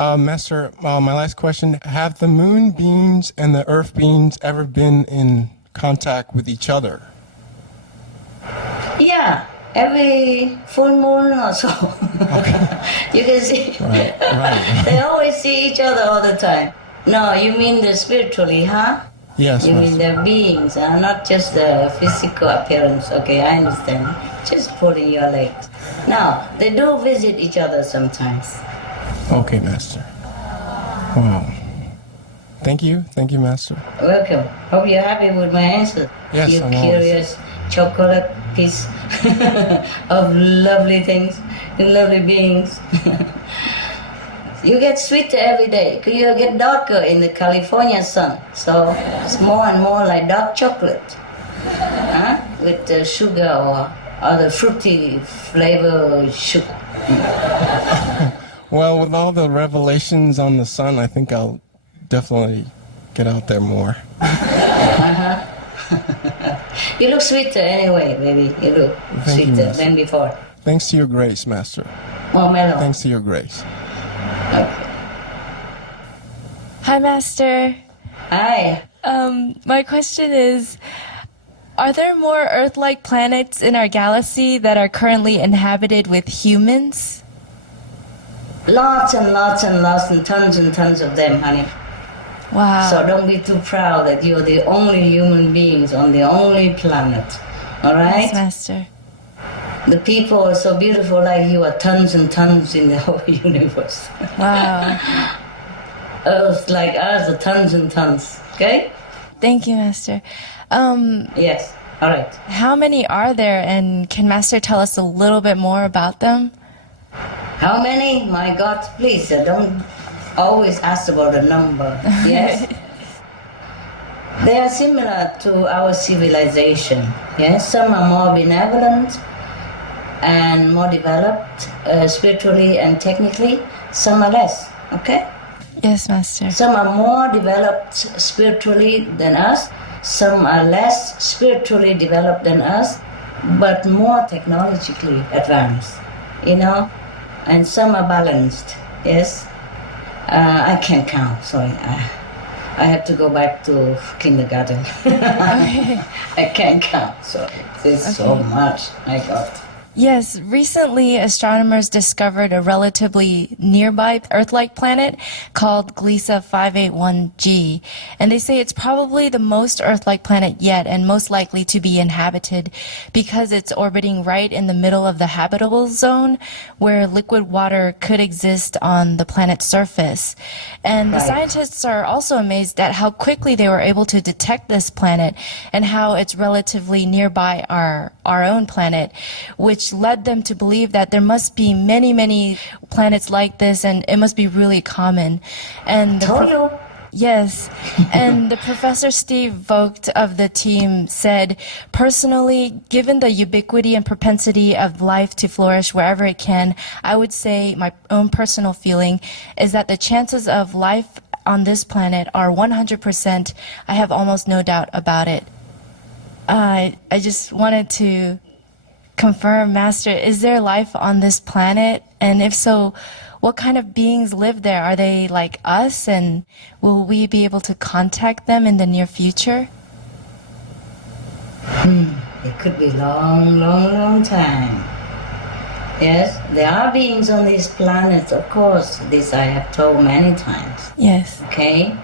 Master, my last question, have the moon beings and the earth beings ever been in contact with each other? Yeah, every full moon or so. You can see. Right. They always see each other all the time. No, you mean the spiritually, huh? Yes, You mean Master. the beings, not just the physical appearance. Okay, I understand. Just pulling your legs. Now, they do visit each other sometimes. Okay, Master. Wow. Thank you, Master. Welcome. Hope you're happy with my answer. Yes, You I'm curious chocolate piece of lovely things, lovely beings. You get sweeter every day. You get darker in the California sun. So it's more and more like dark chocolate. With the sugar or other fruity flavor sugar. Well, with all the revelations on the sun, I think I'll definitely get out there more. You look sweeter anyway, baby. You look Thank you, sweeter Master. than before. Thanks to your grace, Master. More mellow. Thanks to your grace. Hi, Master. Hi. My question is, are there more Earth-like planets in our galaxy that are currently inhabited with humans? Lots and lots and lots and tons of them, honey. Wow. So don't be too proud that you're the only human beings on the only planet. All right? Yes, Master. The people are so beautiful like you are tons and tons in the whole universe. Wow. Earth like us are tons and tons. Okay? Thank you, Master. Yes. All right. How many are there, and can Master tell us a little bit more about them? How many? My God, please, don't always ask about the number. Yes? They are similar to our civilization. Yes? Some are more benevolent and more developed spiritually and technically. Some are less. Okay? Yes, Master. Some are more developed spiritually than us. Some are less spiritually developed than us, but more technologically advanced. You know? And some are balanced. Yes? I can't count. Sorry. I have to go back to kindergarten. I can't count. Sorry. It's so much. My God. Yes, recently astronomers discovered a relatively nearby Earth-like planet called Gliese 581g, and they say it's probably the most Earth-like planet yet and most likely to be inhabited because it's orbiting right in the middle of the habitable zone where liquid water could exist on the planet's surface. And the scientists are also amazed at how quickly they were able to detect this planet and how it's relatively nearby our own planet, which led them to believe that there must be many planets like this, and it must be really common. And yes, and the Professor Steve Vogt of the team said, personally, given the ubiquity and propensity of life to flourish wherever it can, I would say my own personal feeling is that the chances of life on this planet are 100%. I have almost no doubt about it. I just wanted to confirm, Master, is there life on this planet? And if so, what kind of beings live there? Are they like us? And will we be able to contact them in the near future? It could be long time. Yes, there are beings on these planets, of course. This I have told many times. Yes. Okay?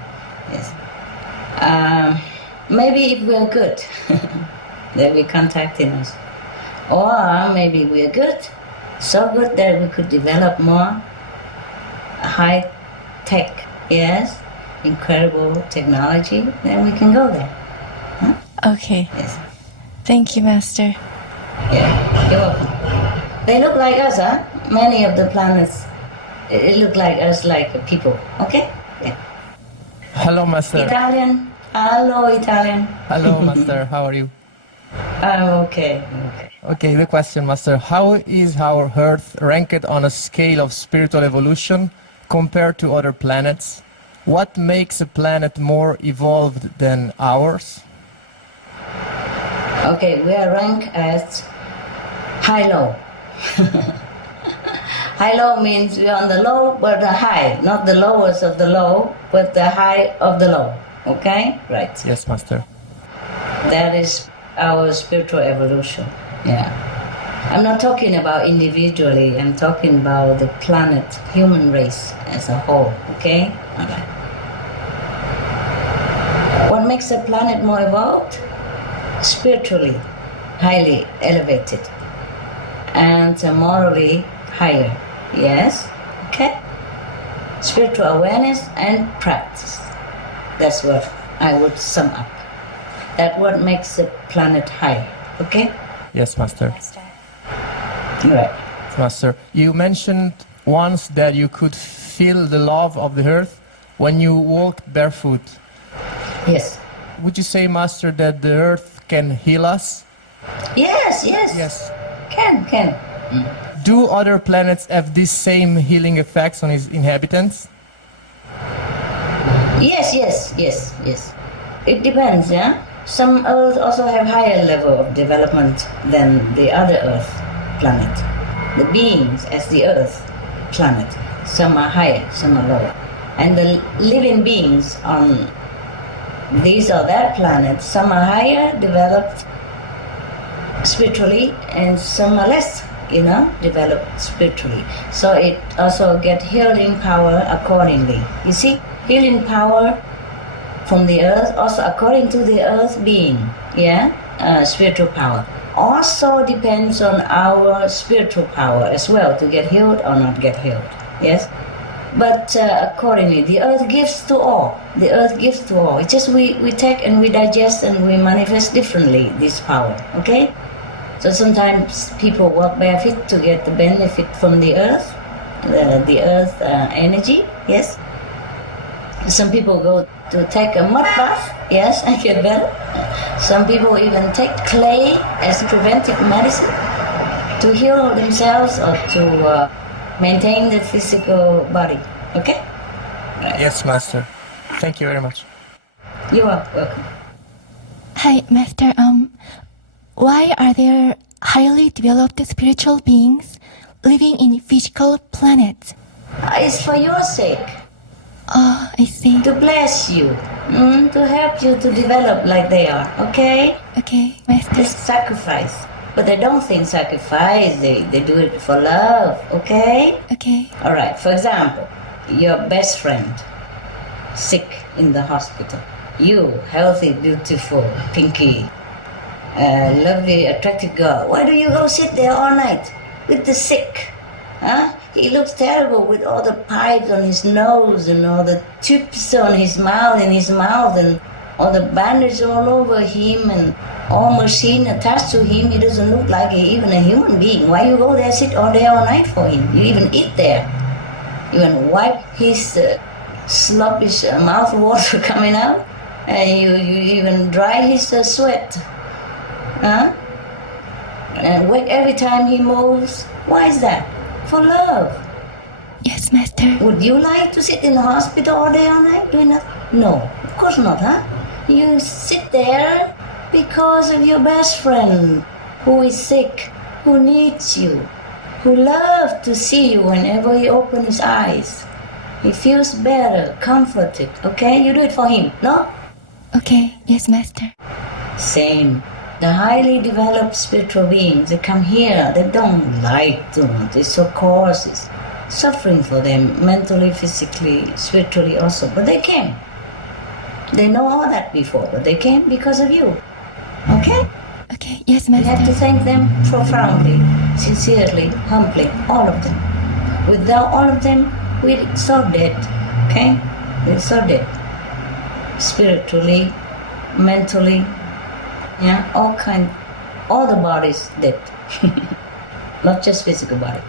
Yes. Maybe if we're good, they'll be contacting us. Or maybe we're good, so good that we could develop more high tech, yes, incredible technology, then we can go there. Huh? Okay. Yes. Thank you, Master. Yeah, you're welcome. They look like us, huh? Many of the planets, it look like us, like people. Okay? Yeah. Hello, Master. Italian. Hello, Italian. Hello, Master. How are you? I'm okay. Okay, the question, Master. How is our Earth ranked on a scale of spiritual evolution compared to other planets? What makes a planet more evolved than ours? Okay, we are ranked as high-low. High-low means we're on the low, but the high, not the lowest of the low, but the high of the low. Okay? Right. Yes, Master. That is our spiritual evolution. Yeah. I'm not talking about individually, I'm talking about the planet, human race as a whole. Okay? Alright. What makes the planet more evolved? Spiritually, highly elevated. And morally higher. Yes? Okay? Spiritual awareness and practice. That's what I would sum up. That's what makes the planet high. Okay? Yes, Master. Right. Master, you mentioned once that you could feel the love of the earth when you walked barefoot. Yes. Would you say, Master, that the earth can heal us? Yes. Yes. Can. Do other planets have these same healing effects on its inhabitants? Yes. It depends, yeah? Some Earth also have higher level of development than the other Earth planet. The beings as the Earth planet, some are higher, some are lower. And the living beings on this or that planet, some are higher developed spiritually and some are less, developed spiritually. So it also get healing power accordingly. You see, healing power from the earth also according to the earth being, spiritual power. Also depends on our spiritual power as well to get healed or not get healed. Yes? But accordingly, the earth gives to all. The earth gives to all. It's just we take and we digest and we manifest differently this power. Okay? So sometimes people walk barefoot to get the benefit from the earth, the earth energy. Yes? Some people go to take a mud bath, yes, and get better. Some people even take clay as preventive medicine to heal themselves or to maintain the physical body. Okay? Right. Yes, Master. Thank you very much. You are welcome. Hi, Master. Why are there highly developed spiritual beings living in physical planets? It's for your sake, Oh, I see. to bless you, to help you to develop like they are. Okay? Okay, Master. It's sacrifice. But they don't think sacrifice, they do it for love. Okay? Okay. Alright, for example, your best friend, sick in the hospital. You, healthy, beautiful, pinky, lovely, attractive girl. Why do you go sit there all night with the sick? Huh? He looks terrible with all the pipes on his nose and all the tubes on his mouth and all the bandages all over him and all machine attached to him. He doesn't look like even a human being. Why you go there, sit all day, all night for him? You even eat there. You even wipe his sluggish mouth water coming out, and you even dry his sweat. Huh? And wait every time he moves. Why is that? For love. Yes, Master. Would you like to sit in the hospital all day, all night doing nothing? No, of course not, huh? You sit there because of your best friend who is sick, who needs you, who loves to see you whenever he opens his eyes. He feels better, comforted, okay? You do it for him, no? Okay, yes, Master. Same. The highly developed spiritual beings, they come here, they don't like too much. It's so coarse, it's suffering for them, mentally, physically, spiritually also. But they came. They know all that before, but they came because of you. Okay? Okay, yes, We have to Master. thank them profoundly, sincerely, humbly, all of them. Without all of them, we're so dead. Okay? We're so dead. Spiritually, mentally, all the bodies dead. Not just physical body.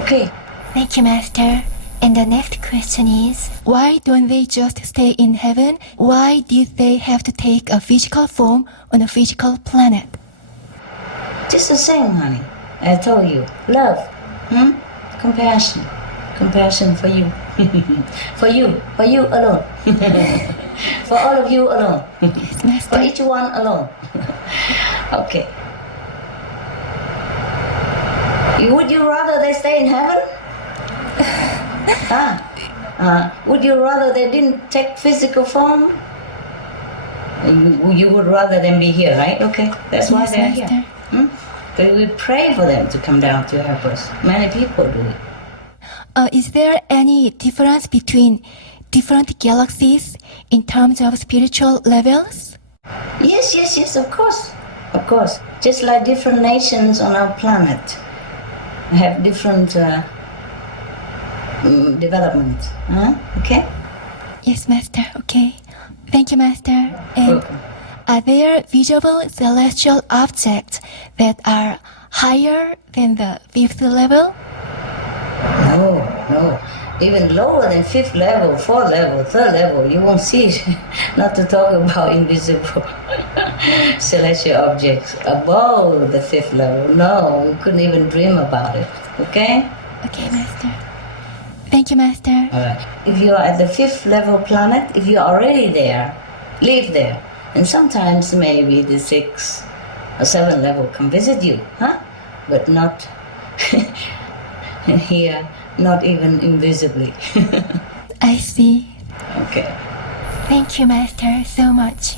Okay. Thank you, Master. And the next question is, why don't they just stay in heaven? Why did they have to take a physical form on a physical planet? Just the same, honey. I told you. Love. Compassion. Compassion for you. For you alone. For all of you alone. Yes, For Master. each one alone. Okay. Would you rather they stay in heaven? Would you rather they didn't take physical form? You would rather them be here, right? Okay, that's why Yes, they're Master. here. But we pray for them to come down to help us. Many people do it. Is there any difference between different galaxies in terms of spiritual levels? Yes, of course. Of course. Just like different nations on our planet have different developments. Okay? Yes, Master. Okay. Thank you, Master. And Welcome. are there visible celestial objects that are higher than the fifth level? No. Even lower than fifth level, fourth level, third level, you won't see it. Not to talk about invisible celestial objects above the fifth level. No, we couldn't even dream about it. Okay? Okay, Master. Thank you, Master. Alright. If you are at the fifth level planet, if you are already there, live there. And sometimes maybe the sixth or seventh level come visit you, But not here, not even invisibly. I see. Okay. Thank you, Master, so much.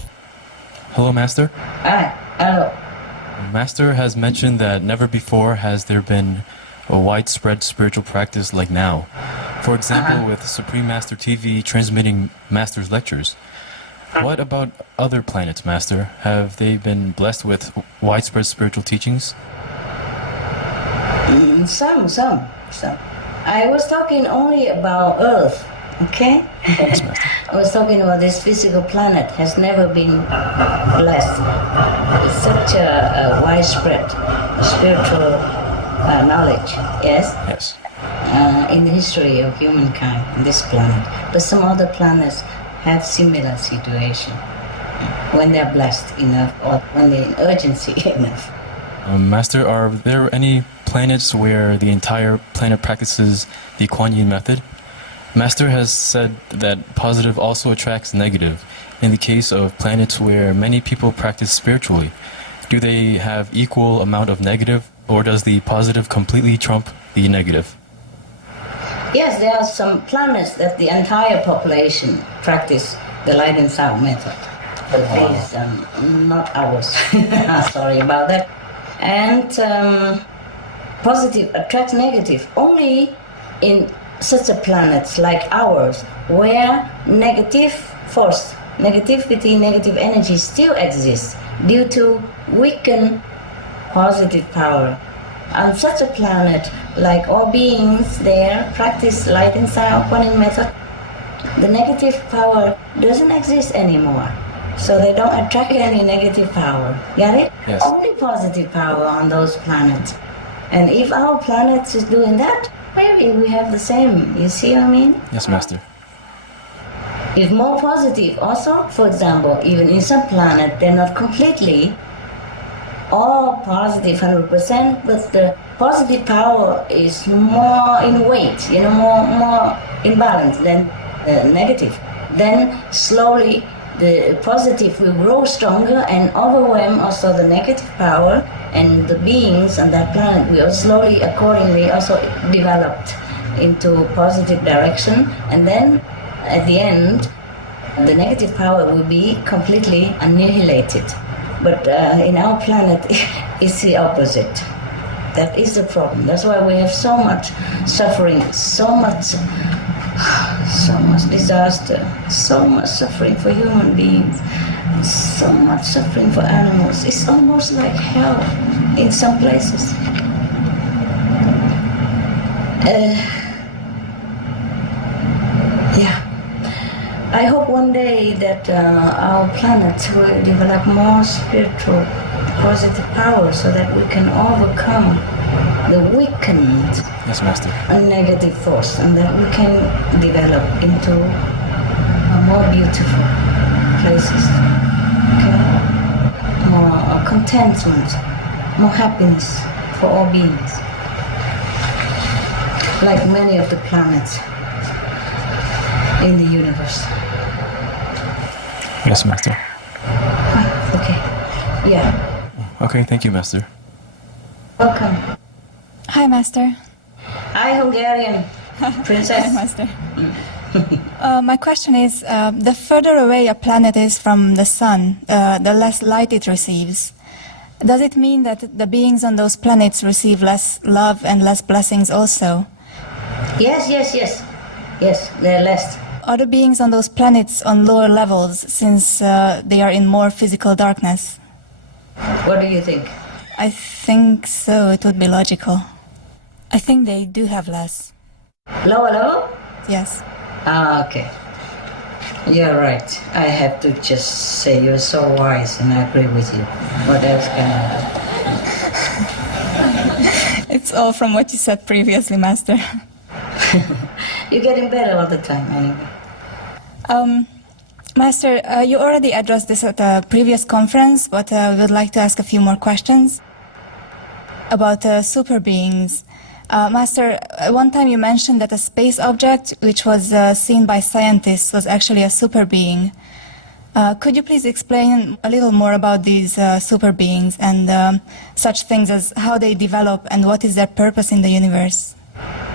Hello, Master. Hi. Hello. Master has mentioned that never before has there been a widespread spiritual practice like now. For example, with Supreme Master TV transmitting Master's lectures. What about other planets, Master? Have they been blessed with widespread spiritual teachings? Some. I was talking only about Earth, okay? Yes, Master. I was talking about this physical planet has never been blessed with such a widespread spiritual knowledge, yes? Yes. In the history of humankind, this planet. But some other planets have similar situation when they're blessed enough or when they're in urgency enough. Master, are there any planets where the entire planet practices the Kuan Yin method? Master has said that positive also attracts negative. In the case of planets where many people practice spiritually, do they have equal amount of negative, or does the positive completely trump the negative? Yes, there are some planets that the entire population practice the light and sound method. But it's not ours. Sorry about that. And positive attracts negative only in such a planets like ours, where negative force, negativity, negative energy still exists due to weakened positive power. On such a planet, like all beings there practice light and sound quantum method, the negative power doesn't exist anymore. So they don't attract any negative power. Got it? Yes. Only positive power on those planets. And if our planet is doing that, maybe we have the same. You see what I mean? Yes, Master. If more positive also, for example, even in some planet, they're not completely all positive 100%, but the positive power is more in weight, more in balance than negative. Then slowly the positive will grow stronger and overwhelm also the negative power, and the beings on that planet will slowly, accordingly, also developed into positive direction, and then at the end, the negative power will be completely annihilated. But in our planet, it's the opposite. That is the problem. That's why we have so much suffering, so much disaster, so much suffering for human beings, so much suffering for animals. It's almost like hell in some places. I hope one day that our planet will develop more spiritual positive power so that we can overcome the weakened Yes, Master. negative force, and that we can develop into more beautiful places, okay? More contentment, more happiness for all beings, like many of the planets in the universe. Yes, Master. Okay, yeah, Okay, thank you, Master. welcome. Hi, Master. Hi, Hungarian princess. Hi, Master. My question is, the further away a planet is from the sun, the less light it receives. Does it mean that the beings on those planets receive less love and less blessings also? Yes, yes, yes. Yes, they're less. Are the beings on those planets on lower levels since they are in more physical darkness? What do you think? I think so. It would be logical. I think they do have less. Lower level? Yes. Ah, okay. You're right. I have to just say you're so wise and I agree with you. What else can I do? It's all from what you said previously, Master. You're getting better all the time anyway. Master, you already addressed this at a previous conference, but we would like to ask a few more questions about super beings. Master, one time you mentioned that a space object which was seen by scientists was actually a super being. Could you please explain a little more about these super beings and such things as how they develop and what is their purpose in the universe?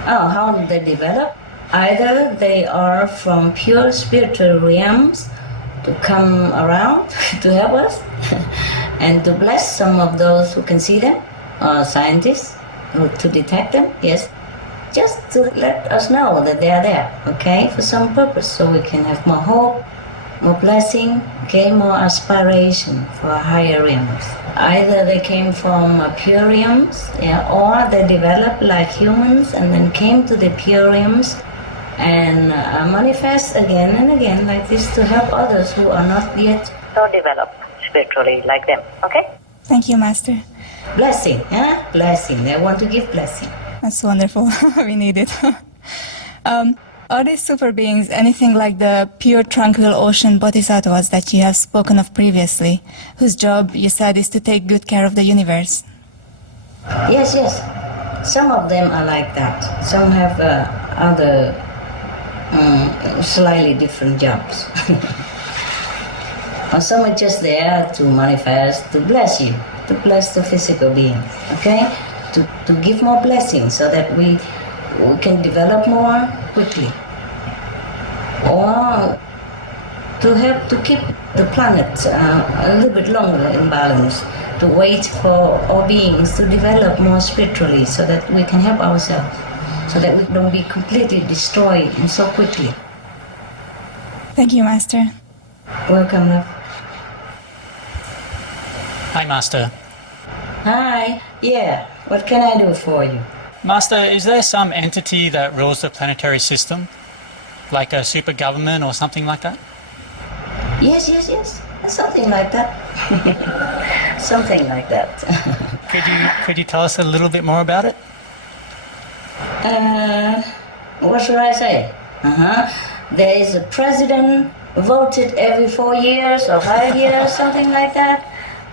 Oh, how do they develop? Either they are from pure spiritual realms to come around to help us and to bless some of those who can see them, scientists, or to detect them, yes. Just to let us know that they are there, okay, for some purpose, so we can have more hope, more blessing, okay, more aspiration for higher realms. Either they came from pure realms, yeah, or they developed like humans and then came to the pure realms and manifest again and again like this to help others who are not yet so developed spiritually like them, okay? Thank you, Master. Blessing, huh? Blessing. They want to give blessing. That's wonderful. We need it. Are these super beings anything like the pure tranquil ocean bodhisattvas that you have spoken of previously, whose job, you said, is to take good care of the universe? Yes, yes. Some of them are like that. Some have other slightly different jobs. Or some are just there to manifest, to bless you, to bless the physical being, okay? To give more blessings so that we can develop more quickly. Or to help to keep the planet a little bit longer in balance, to wait for all beings to develop more spiritually so that we can help ourselves, so that we don't be completely destroyed so quickly. Thank you, Master. Welcome, love. Hi, Master. Hi. Yeah, what can I do for you? Master, is there some entity that rules the planetary system? Like a super government or something like that? Yes, yes, yes. Something like that. Something like that. Could you tell us a little bit more about it? What should I say? There is a president voted every 4 years or 5 years, something like that.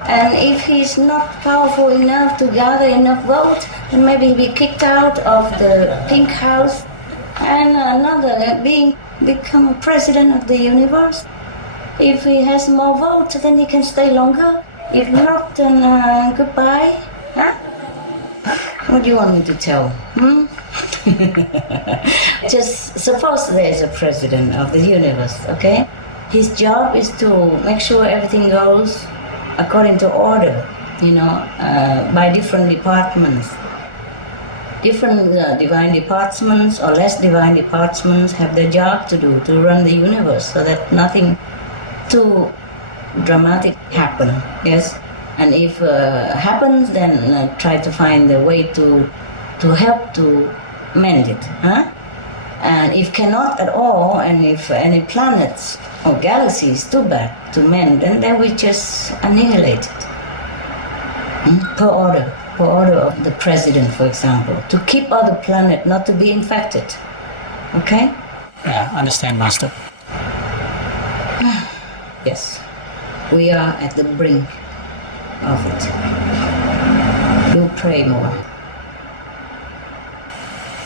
And if he's not powerful enough to gather enough votes, then maybe he'll be kicked out of the Pink House and another being become president of the universe. If he has more votes, then he can stay longer. If not, then goodbye. Huh? What do you want me to tell? Just suppose there is a president of the universe, okay? His job is to make sure everything goes according to order, by different departments. Different divine departments or less divine departments have their job to do to run the universe so that nothing too dramatic happen, yes? And if happens, then try to find a way to help to mend it, huh? And if cannot at all, and if any planets or galaxies too bad to mend, then we just annihilate it. Per order of the president, for example, to keep other planet not to be infected. Okay? Yeah, understand, Master. Yes. We are at the brink of it. Do pray more.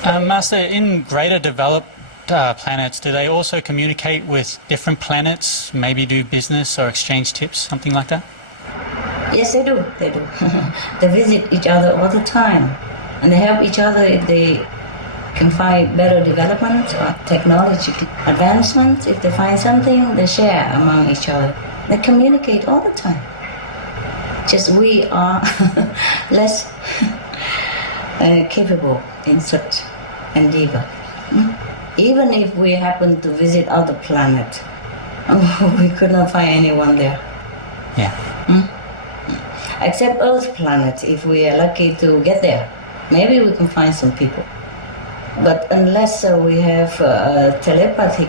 Master, in greater developed planets, do they also communicate with different planets, maybe do business or exchange tips, something like that? Yes, they do. They do. They visit each other all the time. and they help each other if they can find better development or technological advancement. If they find something, they share among each other. They communicate all the time. Just we are less capable in such endeavor. Even if we happen to visit other planet, we could not find anyone there. Yeah. Except Earth planet, if we are lucky to get there. Maybe we can find some people. But unless we have telepathic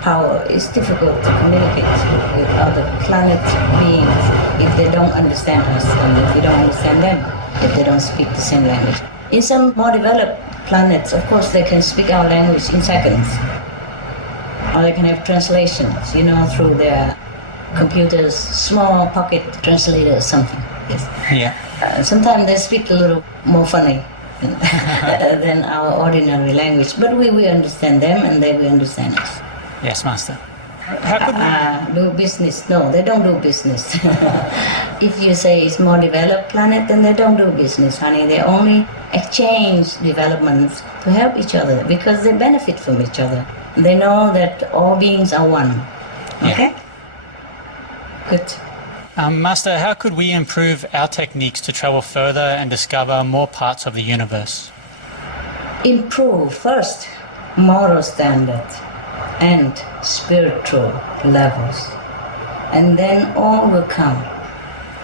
power, it's difficult to communicate with other planet beings if they don't understand us and if we don't understand them, if they don't speak the same language. In some more developed planets, of course, they can speak our language in seconds. Or they can have translations, through their computers, small pocket translator or something. Yes. Yeah. Sometimes they speak a little more funny than our ordinary language, but we understand them and they will understand us. Yes, Master. How could we... Do business? No, they don't do business. If you say it's more developed planet, then they don't do business, honey. They only exchange developments to help each other because they benefit from each other. They know that all beings are one. Okay? Good. Master, how could we improve our techniques to travel further and discover more parts of the universe? Improve first moral standard and spiritual levels, and then all will come.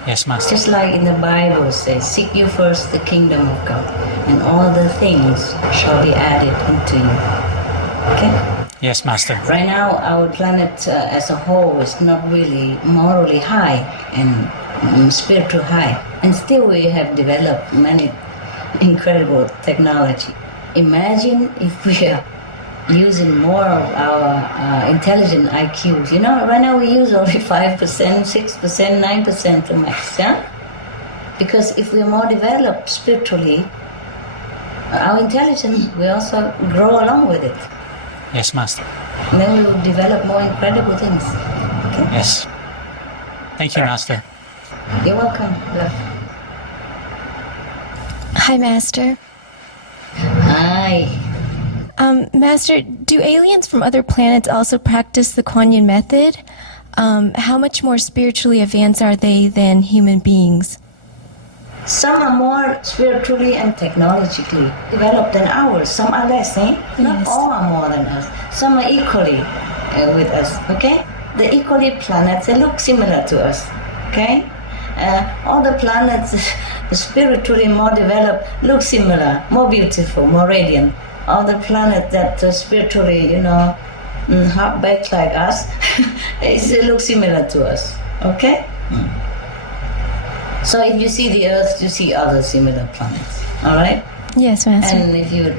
Yes, Master. Just like in the Bible says, seek you first the kingdom of God, and all the things shall be added unto you. Okay? Yes, Master. Right now, our planet as a whole is not really morally high and spiritual high, and still we have developed many incredible technology. Imagine if we are using more of our intelligent IQs. Right now we use only 5%, 6%, 9% to max, yeah? Because if we're more developed spiritually, our intelligence will also grow along with it. Yes, Master. And then we will develop more incredible things. Okay? Yes. Thank you, Master. You're welcome, love. Hi, Master. Hi. Master, do aliens from other planets also practice the Kuan Yin method? How much more spiritually advanced are they than human beings? Some are more spiritually and technologically developed than ours. Some are less, eh? Not Yes. all are more than us. Some are equally with us, okay? The equally planets, they look similar to us, okay? All the planets, spiritually more developed, look similar, more beautiful, more radiant. All the planets that spiritually, half-baked like us, they look similar to us, okay? So if you see the Earth, you see other similar planets, all right? Yes, Master. And if you're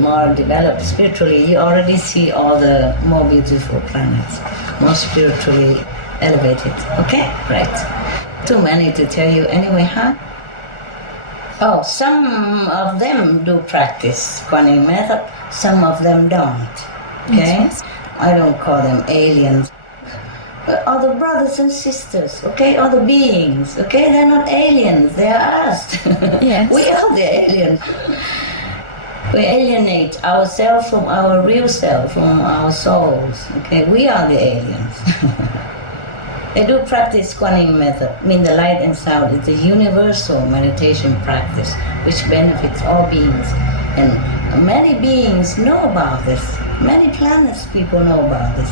more developed spiritually, you already see all the more beautiful planets, more spiritually elevated, okay? Right. Too many to tell you anyway, huh? Oh, some of them do practice Kuan Yin method, some of them don't, okay? Yes. I don't call them aliens. Are the brothers and sisters, okay? Are the beings, okay? They're not aliens, they are us. Yes. We are the aliens. We alienate ourselves from our real self, from our souls, okay? We are the aliens. They do practice Kuan Yin method. The light and sound is a universal meditation practice which benefits all beings. And many beings know about this. Many planets people know about this.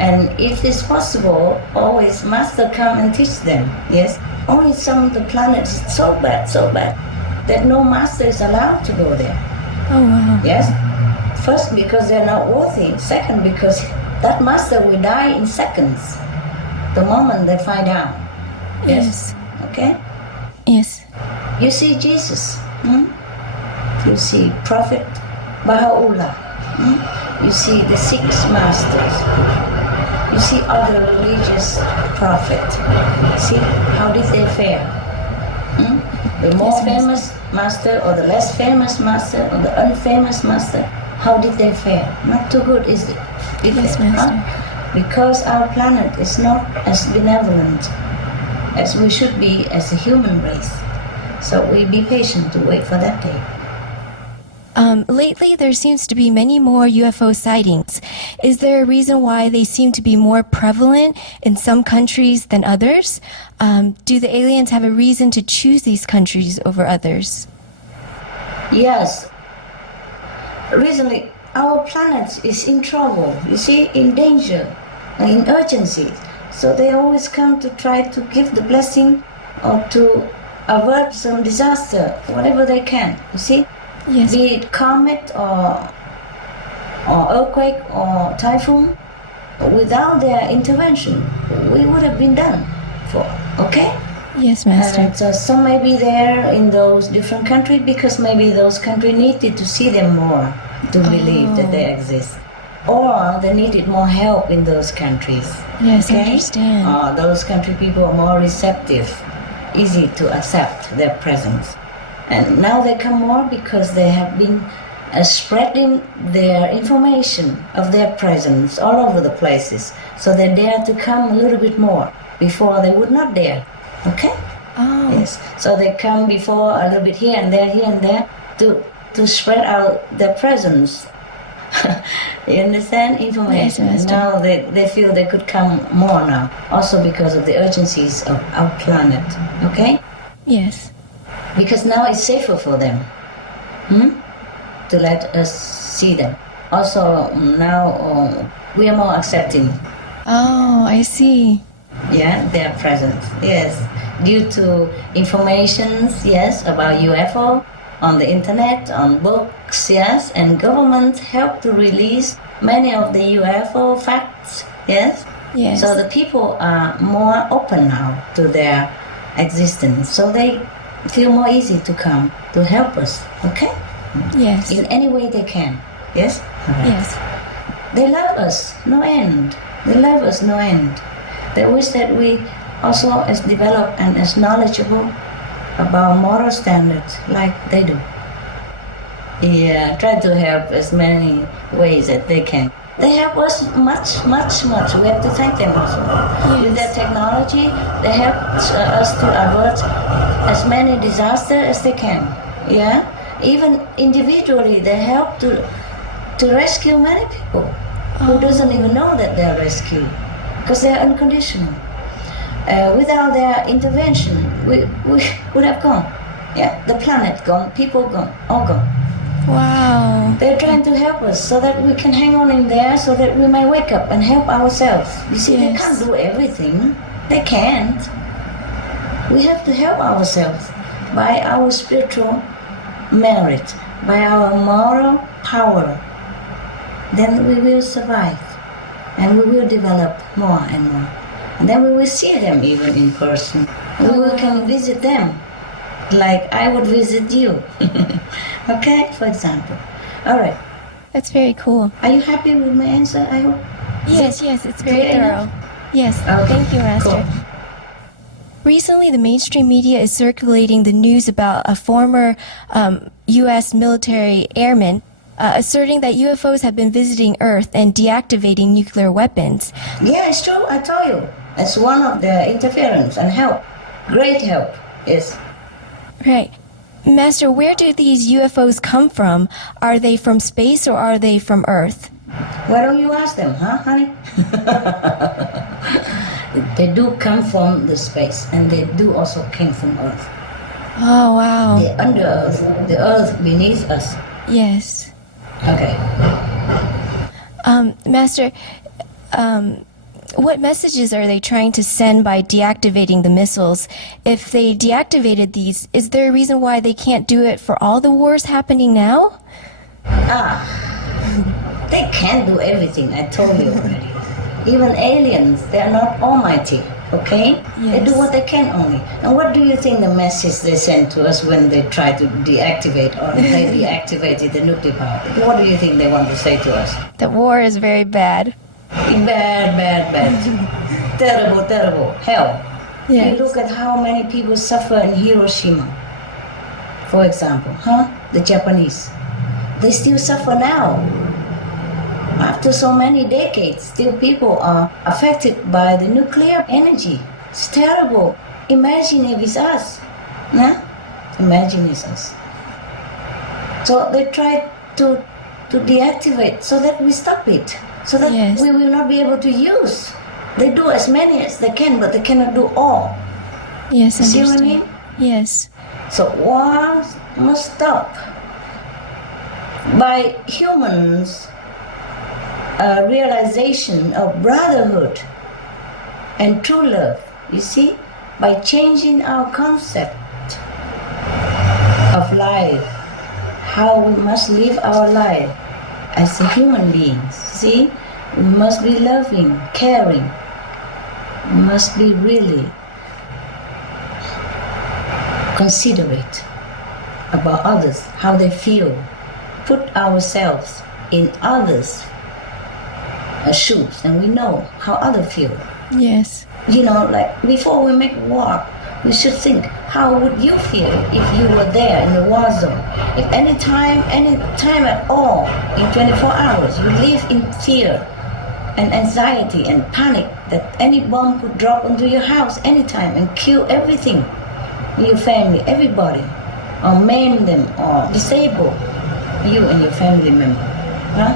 And if it's possible, always Master come and teach them. Yes, only some of the planets is so bad, that no Master is allowed to go there. Oh, wow. Yes, first because they're not worthy. Second because that Master will die in seconds, the moment they find out. Yes. Okay. Yes. You see Jesus. You see Prophet Baha'u'llah. You see the six masters. You see other religious prophets. See, how did they fare? The more famous master or the less famous master or the unfamous master, how did they fare? Not too good, is it? Yes, Master. Because our planet is not as benevolent as we should be as a human race. So we be patient to wait for that day. Lately, there seems to be many more UFO sightings. Is there a reason why they seem to be more prevalent in some countries than others? Do the aliens have a reason to choose these countries over others? Yes. Recently, our planet is in trouble, you see, in danger, in urgency. So they always come to try to give the blessing or to avert some disaster, whatever they can, you see? Yes. Be it comet or earthquake or typhoon, without their intervention, we would have been done for, okay? Yes, Master. And some may be there in those different countries because maybe those countries needed to see them more to believe that they exist. Or they needed more help in those countries. Yes, I okay? understand. Those country people are more receptive, easy to accept their presence. And now they come more because they have been spreading their information of their presence all over the places. So they dare to come a little bit more. Before they would not dare. Okay? Oh. Yes. So they come before a little bit here and there to spread out their presence. You understand? Information. Yes, and now they feel they could come more now. Also because of the urgencies of our planet. Okay? Yes. Because now it's safer for them to let us see them. Also now we are more accepting. Oh, I see. Yeah, their presence. Yes, due to informations. Yes, about UFO on the internet, on books. Yes, and government help to release many of the UFO facts. Yes. Yes. So the people are more open now to their existence. So they feel more easy to come to help us. Okay. Yes. In any way they can. Yes. Yes. They love us no end. They love us no end. They wish that we also as developed and as knowledgeable about moral standards like they do. Yeah, try to help as many ways that they can. They help us much. We have to thank them also. Yes. With their technology, they help us to avert as many disasters as they can. Yeah, even individually, they help to rescue many people who doesn't even know that they're rescued because they're unconditional. Without their intervention, we would have gone. Yeah, the planet gone, people gone, all gone. Wow. They're trying to help us so that we can hang on in there so that we may wake up and help ourselves. You see, they Yes. can't do everything. They can't. We have to help ourselves by our spiritual merit, by our moral power. Then we will survive and we will develop more and more. And then we will see them even in person. We will come visit them like I would visit you. Okay, for example. All right. That's very cool. Are you happy with my answer? I hope. Yes, it's very clear thorough. enough? Yes, Okay, thank you, Master. cool. Recently, the mainstream media is circulating the news about a former U.S. military airman asserting that UFOs have been visiting Earth and deactivating nuclear weapons. Yeah, it's true. I told you. It's one of the interference and help. Great help. Yes. Right. Master, where do these UFOs come from? Are they from space or are they from Earth? Why don't you ask them, huh, honey? They do come from the space, and they do also came from Earth. Oh, wow. The under Earth, the Earth beneath us. Yes. Okay. Master, what messages are they trying to send by deactivating the missiles? If they deactivated these, is there a reason why they can't do it for all the wars happening now? They can't do everything, I told you already. Even aliens, they are not almighty, okay? They do Yes. what they can only. And what do you think the message they send to us when they try to deactivate or they deactivated the nuclear power? What do you think they want to say to us? That war is very bad. Bad. Terrible. Hell. Yes. You look at how many people suffer in Hiroshima, for example, huh? The Japanese. They still suffer now. After so many decades, still people are affected by the nuclear energy. It's terrible. Imagine if it's us. Nah? imagine it's us. So they try to deactivate so that we stop it, so that Yes. we will not be able to use. They do as many as they can, but they cannot do all. Yes, See what I understand. mean? Yes. So war must stop by humans' realization of brotherhood and true love. You see, by changing our concept of life, how we must live our life as human beings. See, we must be loving, caring. We must be really considerate about others, how they feel. Put ourselves in others' shoes, and we know how others feel. Yes. You know, like before we make war, we should think, how would you feel if you were there in the war zone? If any time at all, in 24 hours, you live in fear and anxiety and panic that any bomb could drop into your house anytime and kill everything, your family, everybody, or maim them or disable you and your family member, huh?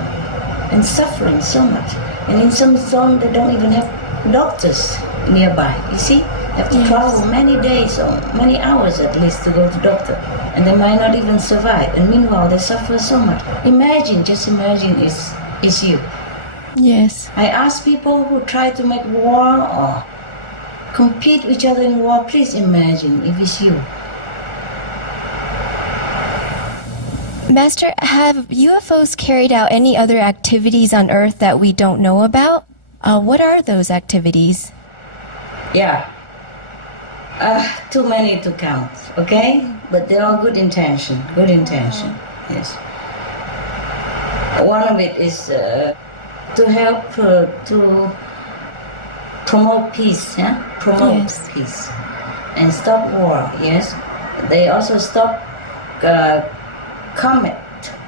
And suffering so much. And in some zone they don't even have doctors nearby. You see, they have to Yes. travel many days or many hours at least to go to doctor, and they might not even survive. And meanwhile, they suffer so much. Imagine, just imagine, it's you. Yes. I ask people who try to make war or compete with each other in war, please imagine if it's you. Master, have UFOs carried out any other activities on Earth that we don't know about? What are those activities? Yeah. Too many to count, okay? But they're all good intention, yes. One of it is to help to promote peace, yeah? Promote Yes. peace and stop war, yes? They also stop comet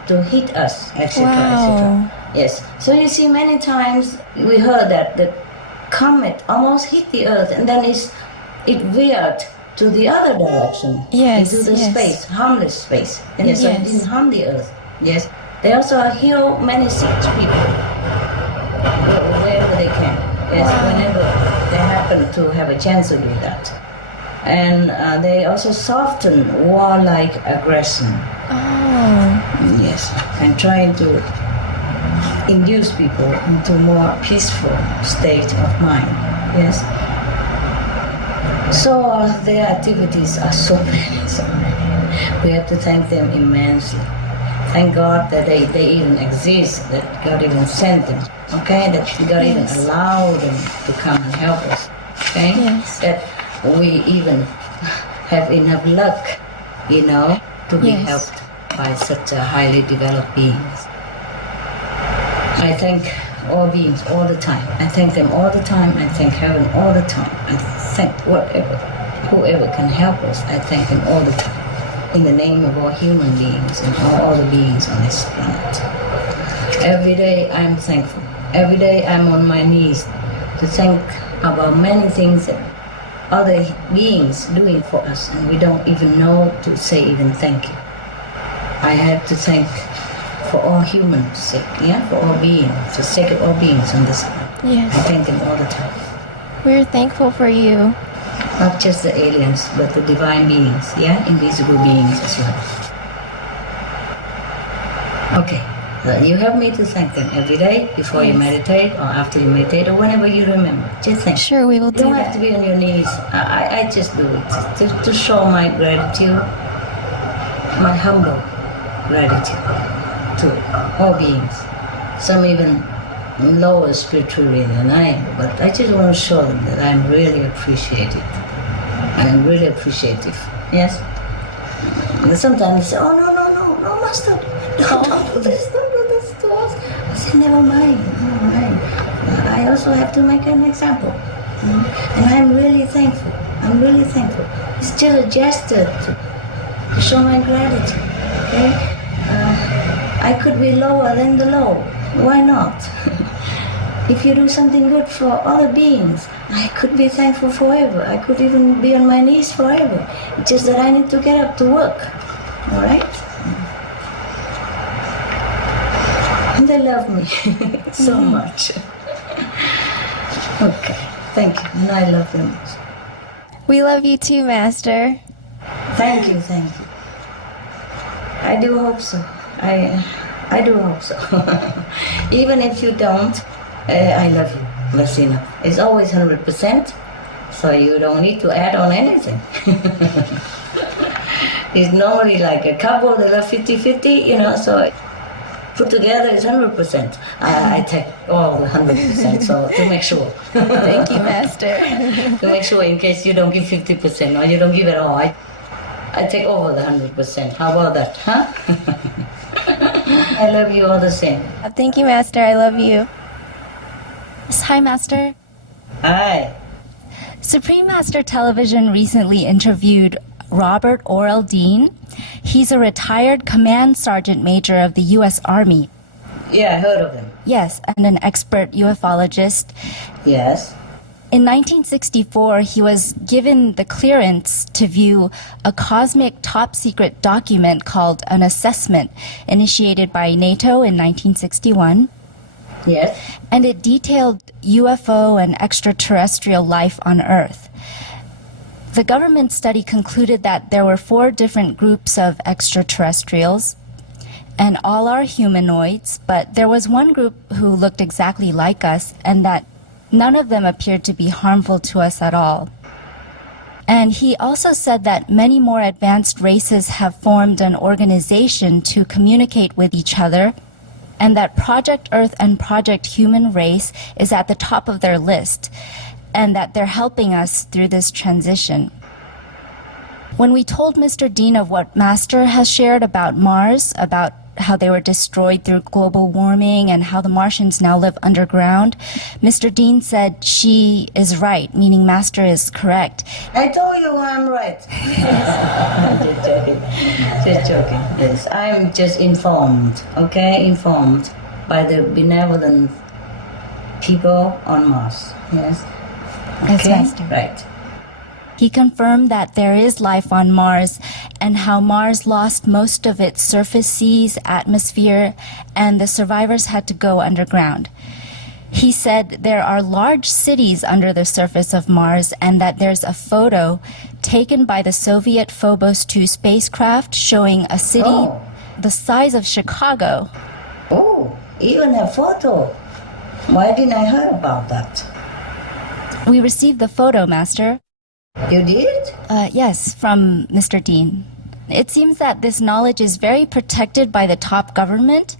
to hit us, etc., Wow. etc. Yes. So you see, many times we heard that the comet almost hit the Earth, and then it veered to the other direction, Yes, into the yes. space, harmless space, and so it Yes. didn't harm the Earth. Yes. They also heal many sick people wherever they can. Yes, Wow. whenever they happen to have a chance to do that. And they also soften warlike aggression. Oh. Yes, and trying to induce people into more peaceful state of mind. Yes. So their activities are so many, so many. We have to thank them immensely. Thank God that they even exist, that God even sent them, okay? That God even Yes. allowed them to come and help us, okay? Yes. That we even have enough luck, you know, to be Yes. helped by such a highly developed beings. I thank all beings all the time. I thank them all the time. I thank heaven all the time. I thank whoever can help us. I thank them all the time. In the name of all human beings and all the beings on this planet. Every day I'm thankful. Every day I'm on my knees to thank about many things that other beings doing for us, and we don't even know to say even thank you. I have to thank for all humans' sake, yeah, for all beings, for the sake of all beings on this planet. I Yes. thank them all the time. We're thankful for you. Not just the aliens, but the divine beings, yeah, invisible beings as well. Okay, you help me to thank them every day before you Yes. meditate or after you meditate or whenever you remember. Just thank. Sure, we will You do don't have to that. be on your knees. I just do it to show my gratitude, my humble gratitude to all beings. Some even lower spiritually than I am, but I just want to show them that I'm really appreciated. I'm really appreciative. Yes? And sometimes they say, oh, no, Master, don't do this to us. I say, never mind. I also have to make an example. And I'm really thankful. It's just a gesture to show my gratitude. Okay? I could be lower than the low. Why not? If you do something good for other beings, I could be thankful forever. I could even be on my knees forever. It's just that I need to get up to work. All right? And they love me so much. Okay, thank you. And I love them. We love you too, Master. Thank you, thank you. I do hope so. I do hope so. Even if you don't, I love you, Lassina. It's always 100%, so you don't need to add on anything. It's normally like a couple, they love 50-50, you know, so put together is 100%. I take all the 100%, so to make sure. Thank you, Master. To make sure in case you don't give 50% or you don't give it all, I take over the 100%. How about that, huh? I love you all the same. Thank you, Master. I love you. Hi, Master. Hi. Supreme Master Television recently interviewed Robert Orrell Dean. He's a retired command sergeant major of the U.S. Army. Yeah, I heard of him. Yes, and an expert ufologist. Yes. In 1964, he was given the clearance to view a cosmic top-secret document called an assessment, initiated by NATO in 1961. Yes. And it detailed UFO and extraterrestrial life on Earth. The government study concluded that there were 4 different groups of extraterrestrials, and all are humanoids, but there was one group who looked exactly like us, and that none of them appeared to be harmful to us at all. And he also said that many more advanced races have formed an organization to communicate with each other, and that Project Earth and Project Human Race is at the top of their list, and that they're helping us through this transition. When we told Mr. Dean of what Master has shared about Mars, about how they were destroyed through global warming and how the Martians now live underground, Mr. Dean said she is right, meaning Master is correct. I told you I'm right. I'm just joking. Just joking. Yes, I'm just informed, okay? Informed by the benevolent people on Mars. Yes? Yes, Okay? Master. Right. He confirmed that there is life on Mars and how Mars lost most of its surface seas, atmosphere, and the survivors had to go underground. He said there are large cities under the surface of Mars and that there's a photo taken by the Soviet Phobos 2 spacecraft showing a city Oh. the size of Chicago. Oh, even a photo. Why didn't I hear about that? We received the photo, Master. You did? Yes, from Mr. Dean. It seems that this knowledge is very protected by the top government.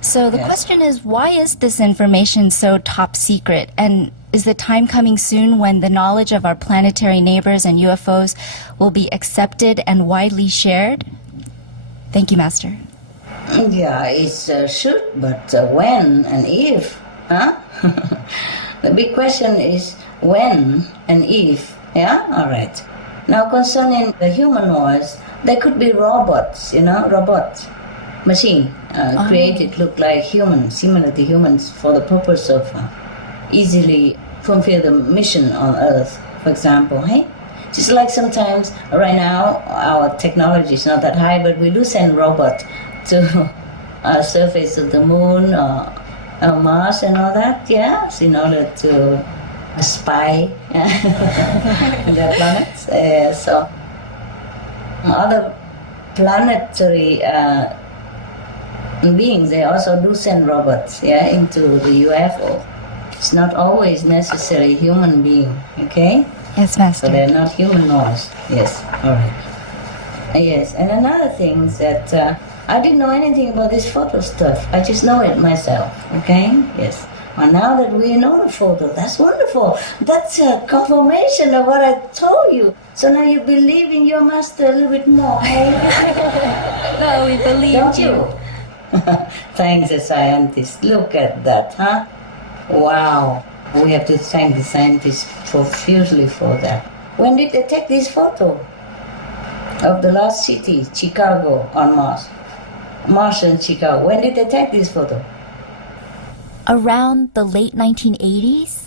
So the Yes. question is, why is this information so top secret? And is the time coming soon when the knowledge of our planetary neighbors and UFOs will be accepted and widely shared? Thank you, Master. Yeah, it's should, but when and if, huh? The big question is when and if, yeah? All right. Now concerning the humanoids, they could be robots, you know, robot machine created look like humans, similar to humans for the purpose of easily fulfill the mission on Earth, for example, hey? Just like sometimes, right now, our technology is not that high, but we do send robot to surface of the moon or Mars and all that, yes, in order to spy the planets. So other planetary beings, they also do send robots, yeah, into the UFO. It's not always necessary human being, okay? Yes, So Master. they're not humanoids. Yes, all right. Yes, and another thing is that I didn't know anything about this photo stuff. I just know it myself, okay? Yes. Well, now that we know the photo, that's wonderful. That's a confirmation of what I told you. So now you believe in your master a little bit more, hey? No, we believe Don't you? Thanks, the scientists. Look at that, huh? Wow. We have to thank the scientists profusely for that. When did they take this photo of the last city, Chicago, on Mars? Mars and Chicago. When did they take this photo? around the late 1980s.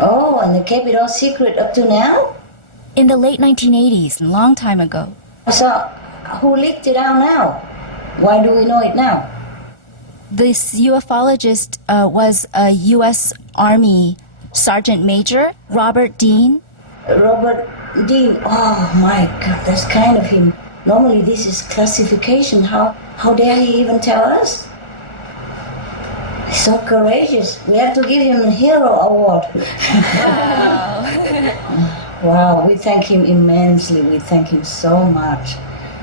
Oh, and they kept it all secret up to now? In the late 1980s, a long time ago. So, who leaked it out now? Why do we know it now? This ufologist was a U.S. Army Sergeant Major, Robert Dean. Robert Dean. Oh my God, that's kind of him. Normally this is classification. How dare he even tell us? He's so courageous. We have to give him a hero award. Wow, we thank him immensely. We thank him so much.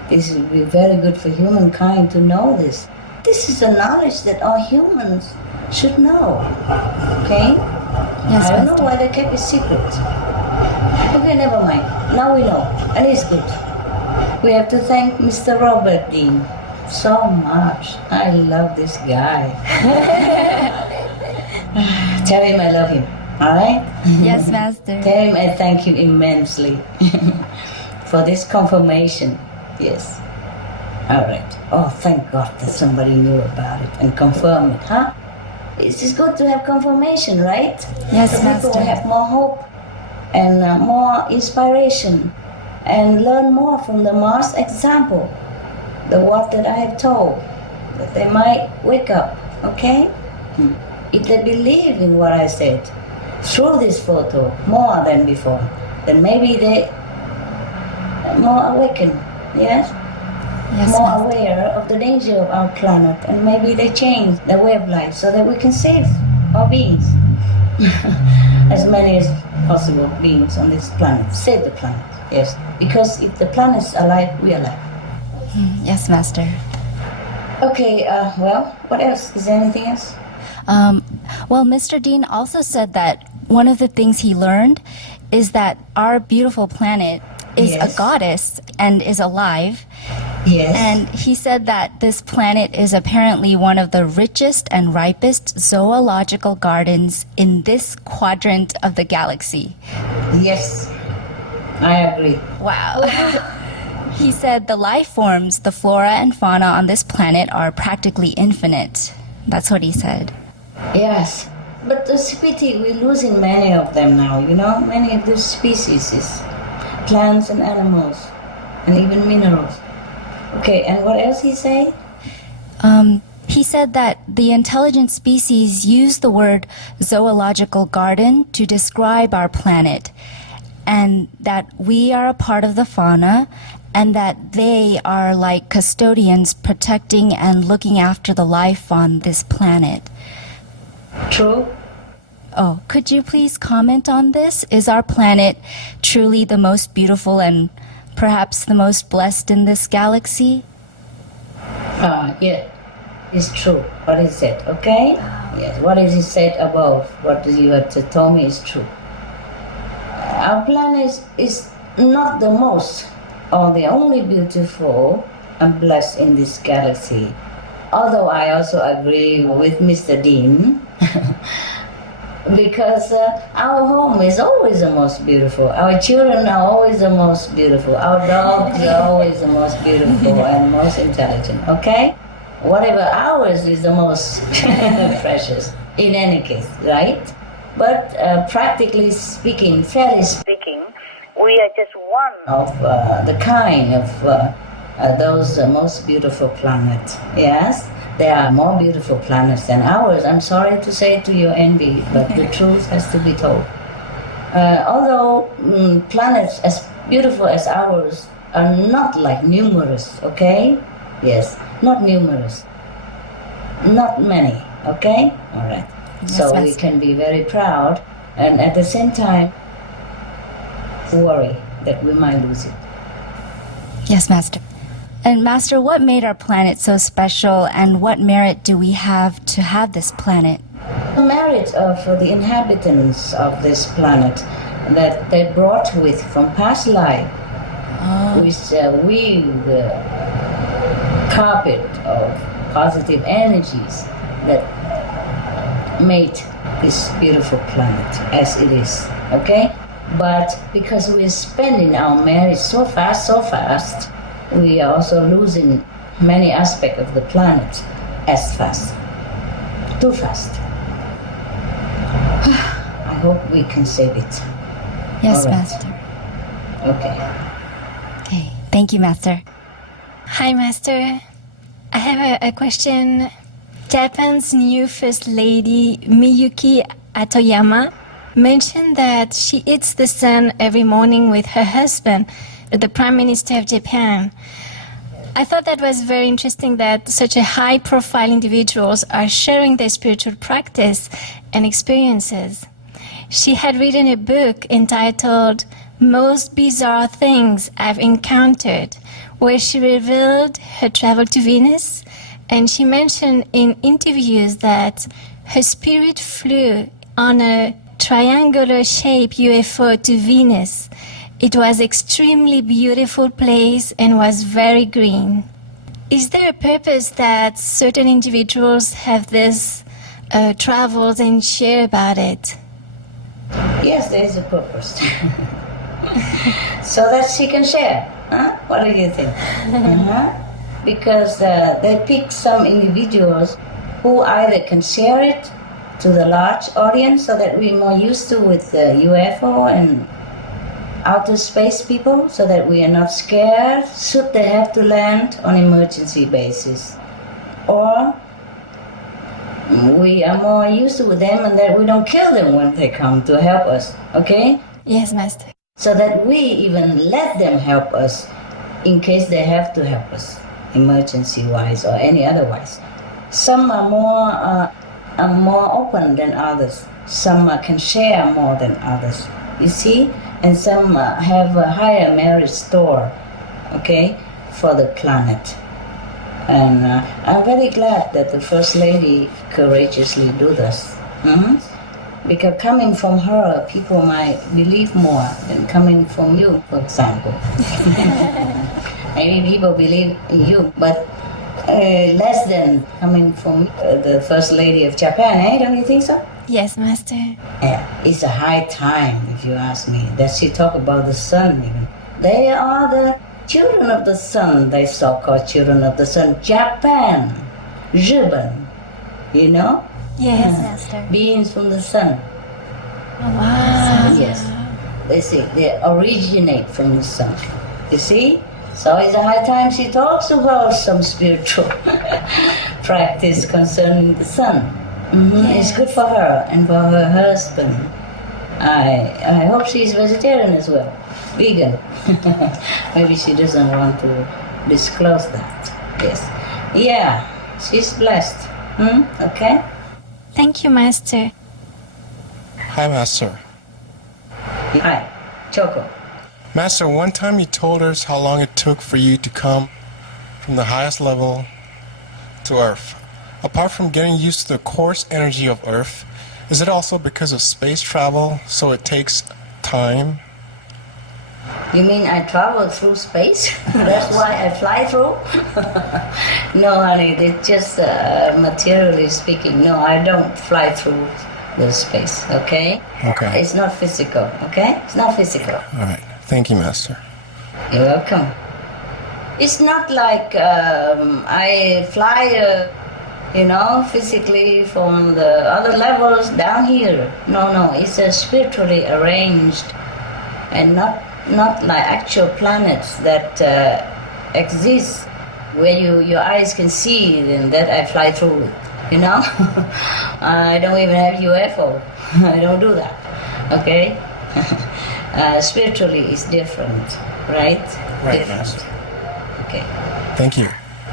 This will be very good for humankind to know this. This is a knowledge that all humans should know. Okay? Yes, I don't know Master. why they kept it secret. Okay, never mind. Now we know, and it's good. We have to thank Mr. Robert Dean so much. I love this guy. Tell him I love him, all right? Yes, Master. Tell him I thank him immensely for this confirmation. Yes. All right. Oh, thank God that somebody knew about it and confirmed it, huh? It's just good to have confirmation, right? Yes, so people Master. will have more hope and more inspiration and learn more from the Mars example, the what that I have told, that they might wake up, okay? If they believe in what I said through this photo more than before, then maybe they more awakened, yes? Yes, More Master. aware of the danger of our planet, and maybe they change their way of life so that we can save our beings. As many as possible beings on this planet. Save the planet, yes. Because if the planet's alive, we are alive. Yes, Master. Okay, well, what else? Is there anything else? Well, Mr. Dean also said that one of the things he learned is that our beautiful planet is Yes. a goddess and is alive. Yes. And he said that this planet is apparently one of the richest and ripest zoological gardens in this quadrant of the galaxy. Yes, I agree. Wow. He said the life forms, the flora and fauna on this planet are practically infinite. That's what he said. Yes. But it's a pity we're losing many of them now, you know? Many of these species is plants and animals and even minerals. Okay, and what else he say? He said that the intelligent species use the word zoological garden to describe our planet, and that we are a part of the fauna, and that they are like custodians protecting and looking after the life on this planet. True. Oh, could you please comment on this? Is our planet truly the most beautiful and perhaps the most blessed in this galaxy? Yeah, it's true. What he said, okay? Yes, what is he said above? What you have told me is true. Our planet is not the most or the only beautiful and blessed in this galaxy. Although I also agree with Mr. Dean, because our home is always the most beautiful. Our children are always the most beautiful. Our dogs are always the most beautiful and most intelligent, okay? Whatever ours is the most precious, in any case, right? But practically speaking, fairly speaking, we are just one of the kind of those most beautiful planets, yes? There are more beautiful planets than ours. I'm sorry to say it to your envy, but the truth has to be told. Although planets as beautiful as ours are not like numerous, okay? Yes, not numerous. Not many, okay? All right. Yes, So we Master. can be very proud and at the same time worry that we might lose it. Yes, Master. And Master, what made our planet so special, and what merit do we have to have this planet? The merit of the inhabitants of this planet that they brought with from past life, which weave the carpet of positive energies that made this beautiful planet as it is, okay? But because we're spending our merit so fast, we are also losing many aspects of the planet as fast, too fast. I hope we can save it. Yes, All right. Master. Okay. Okay. Thank you, Master. Hi, Master. I have a question. Japan's new First Lady, Miyuki Atoyama, mentioned that she eats the sun every morning with her husband, the Prime Minister of Japan. I thought that was very interesting that such a high-profile individuals are sharing their spiritual practice and experiences. She had written a book entitled Most Bizarre Things I've Encountered, where she revealed her travel to Venus, and she mentioned in interviews that her spirit flew on a triangular-shaped UFO to Venus. It was extremely beautiful place and was very green. Is there a purpose that certain individuals have this travels and share about it? Yes, there is a purpose. So that she can share. Huh? What do you think? Because they pick some individuals who either can share it to the large audience so that we're more used to with the UFO and outer space people so that we are not scared should they have to land on emergency basis. Or we are more used to them and that we don't kill them when they come to help us, okay? Yes, Master. So that we even let them help us in case they have to help us, emergency-wise or any otherwise. Some are more open than others. Some can share more than others, you see? And some have a higher merit store, okay, for the planet. And I'm very glad that the First Lady courageously do this. Because coming from her, people might believe more than coming from you, for example. Maybe people believe in you, but less than coming from the First Lady of Japan, eh? Don't you think so? Yes, Master. Yeah, it's a high time, if you ask me, that she talk about the sun even. They are the children of the sun, they so-called children of the sun. Japan, Japan, you know? Yes, Master. Beings from the sun. Wow. Yes. They say they originate from the sun. You see? So it's a high time she talks about some spiritual practice concerning the sun. It's good for her and for her husband. I hope she's vegetarian as well. Vegan. Maybe she doesn't want to disclose that. Yes. Yeah, she's blessed. Okay? Thank you, Master. Hi, Master. Hi, Choco. Master, one time you told us how long it took for you to come from the highest level to Earth. Apart from getting used to the coarse energy of Earth, is it also because of space travel, so it takes time? You mean I travel through space? That's why I fly through? No, honey, it's just materially speaking. No, I don't fly through the space, okay? Okay. It's not physical, okay? It's not physical. All right. Thank you, Master. You're welcome. It's not like I fly, physically from the other levels down here. No, it's spiritually arranged and not like actual planets that exist where your eyes can see and that I fly through, you know? I don't even have UFO. I don't do that, okay? Spiritually it's different, right? Right, Different. Master. Okay. Thank you.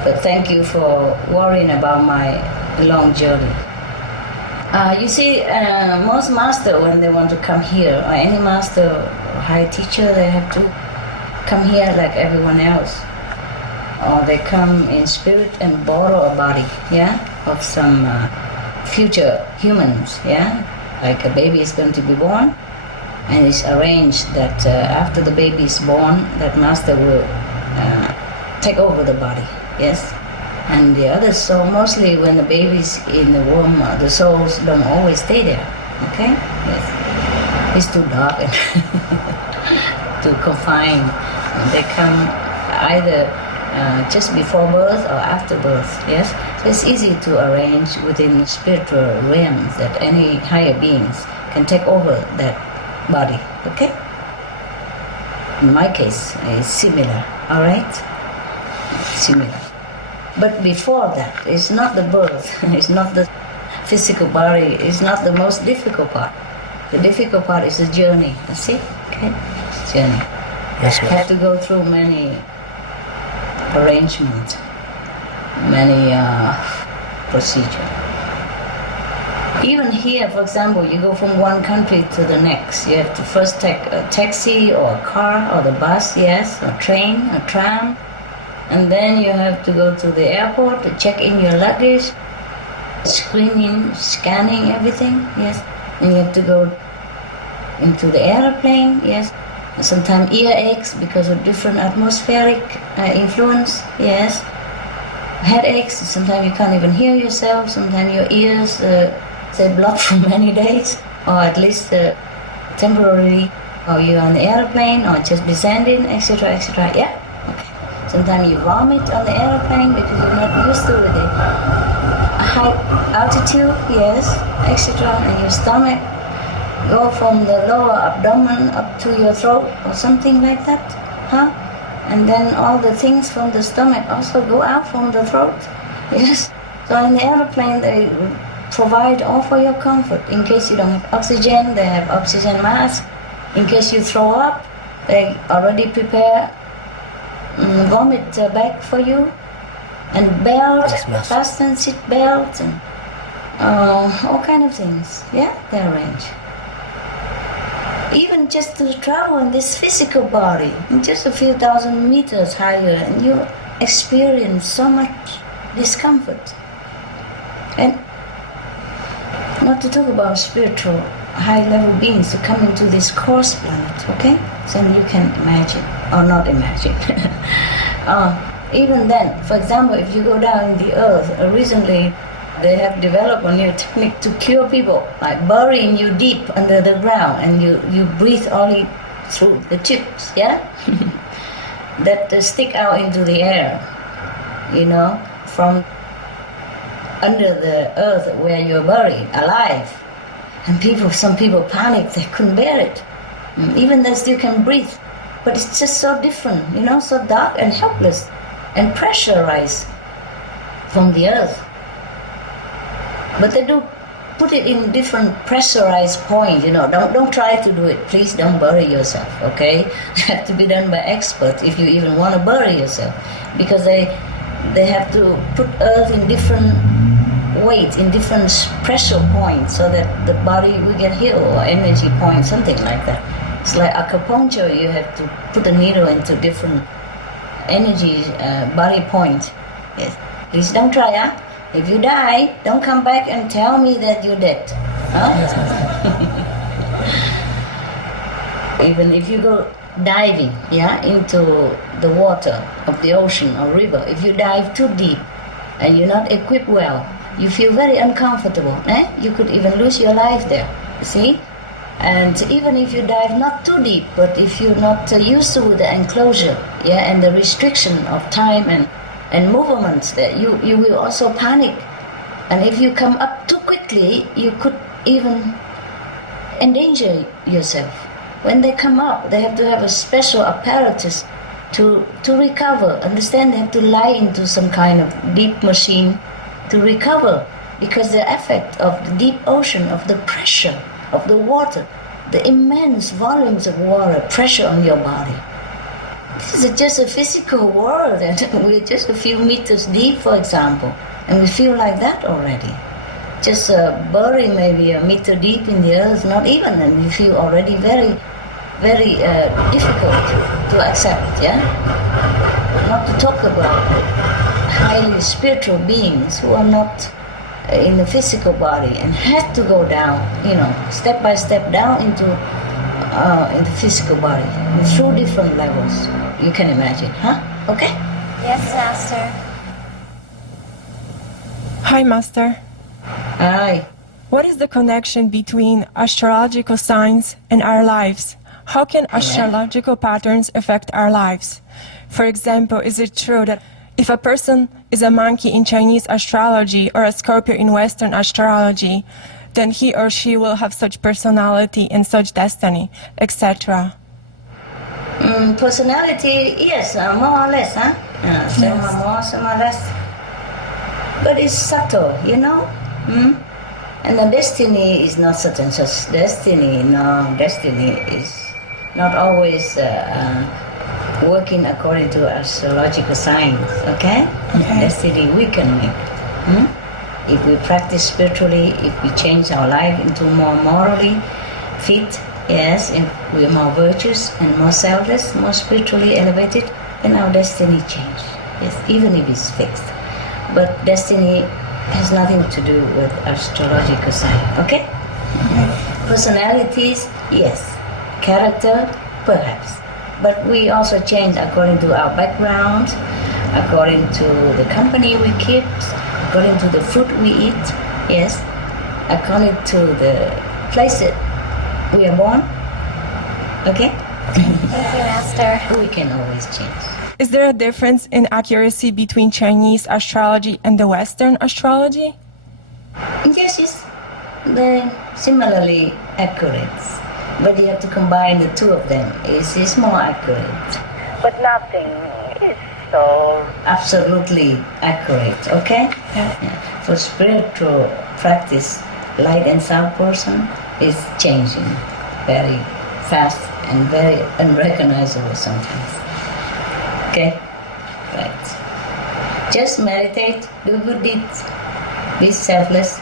But thank you for worrying about my long journey. You see, most master, when they want to come here, or any master or high teacher, they have to come here like everyone else. Or they come in spirit and borrow a body, of some future humans, Like a baby is going to be born, and it's arranged that after the baby is born, that master will take over the body, yes? And the other soul, mostly when the baby's in the womb, the souls don't always stay there, okay? Yes. It's too dark and too confined. They come either just before birth or after birth, yes? So it's easy to arrange within spiritual realms that any higher beings can take over that body, okay? In my case, it's similar, all right? Similar. But before that, it's not the birth, it's not the physical body, it's not the most difficult part. The difficult part is the journey, you see? Okay? Journey. Yes, I ma'am. had to go through many arrangements, many procedure. Even here, for example, you go from one country to the next. You have to first take a taxi or a car or the bus, yes, or train, or tram. And then you have to go to the airport to check in your luggage, screening, scanning everything, yes. And you have to go into the airplane, yes. Sometimes ear aches because of different atmospheric influence, yes. Headaches, sometimes you can't even hear yourself, sometimes your ears say blocked for many days, or at least temporarily, or you're on the airplane, or just descending, etc., etc., yeah? Okay. Sometimes you vomit on the airplane because you're not used to it. High altitude, yes, etc., and your stomach go from the lower abdomen up to your throat or something like that, huh? And then all the things from the stomach also go out from the throat, yes? So in the airplane they provide all for your comfort. In case you don't have oxygen, they have oxygen masks. In case you throw up, they already prepare vomit bag for you, and belt, Yes, ma'am. fasten seat belt, and all kind of things, yeah, they arrange. Even just to travel in this physical body, just a few thousand meters higher, and you experience so much discomfort. And not to talk about spiritual, high-level beings to come into this coarse planet, okay? So you can imagine, or not imagine. Even then, for example, if you go down in the earth, recently they have developed a new technique to cure people, like burying you deep under the ground, and you breathe only through the tubes, yeah? That stick out into the air, you know, from under the earth where you're buried, alive. And some people panic, they couldn't bear it. Even they still can breathe, but it's just so different, you know, so dark and helpless and pressurized from the earth. But they do put it in different pressurized points, you know. Don't try to do it. Please don't bury yourself, okay? It has to be done by experts if you even want to bury yourself. Because they have to put earth in different weight, in different pressure points, so that the body will get healed, or energy points, something like that. It's like acupuncture, you have to put a needle into different energy body points. Yes. Please don't try, huh? If you die, don't come back and tell me that you're dead. Huh? Even if you go diving, yeah, into the water of the ocean or river, if you dive too deep and you're not equipped well, you feel very uncomfortable. You could even lose your life there, you see? And even if you dive not too deep, but if you're not used to the enclosure, yeah, and the restriction of time and movements, that you will also panic. And if you come up too quickly, you could even endanger yourself. When they come up, they have to have a special apparatus to recover. Understand, they have to lie into some kind of deep machine to recover, because the effect of the deep ocean, of the pressure of the water, the immense volumes of water, pressure on your body. This is just a physical world, and we're just a few meters deep, for example, and we feel like that already. Just bury maybe a meter deep in the earth, not even, and we feel already very, very difficult to accept, yeah? Not to talk about highly spiritual beings who are not in the physical body and had to go down, you know, step by step down into the physical body through different levels. You can imagine, huh? Okay? Yes, Master. Hi, Master. Hi. What is the connection between astrological signs and our lives? How can astrological patterns affect our lives? For example, is it true that if a person is a monkey in Chinese astrology or a Scorpio in Western astrology, then he or she will have such personality and such destiny, etc. Personality, yes, more or less, huh? Some are more, some are less. But it's subtle, you know? And the destiny is not certain such destiny. No, destiny is not always working according to astrological science, okay? Destiny we can make. If we practice spiritually, if we change our life into more morally fit, yes, if we're more virtuous and more selfless, more spiritually elevated, then our destiny changes. Yes, even if it's fixed. But destiny has nothing to do with astrological science, okay? Personalities, yes. Character, perhaps. But we also change according to our background, according to the company we keep, according to the food we eat, yes, according to the place that we are born, okay? Thank you, Master. We can always change. Is there a difference in accuracy between Chinese astrology and the Western astrology? Yes, they're similarly accurate, but you have to combine the two of them. It's more accurate. But nothing is so absolutely accurate, okay? Yeah. For spiritual practice, light and sound person is changing very fast and very unrecognizable sometimes. Okay? Right. Just meditate, do good deeds, be selfless.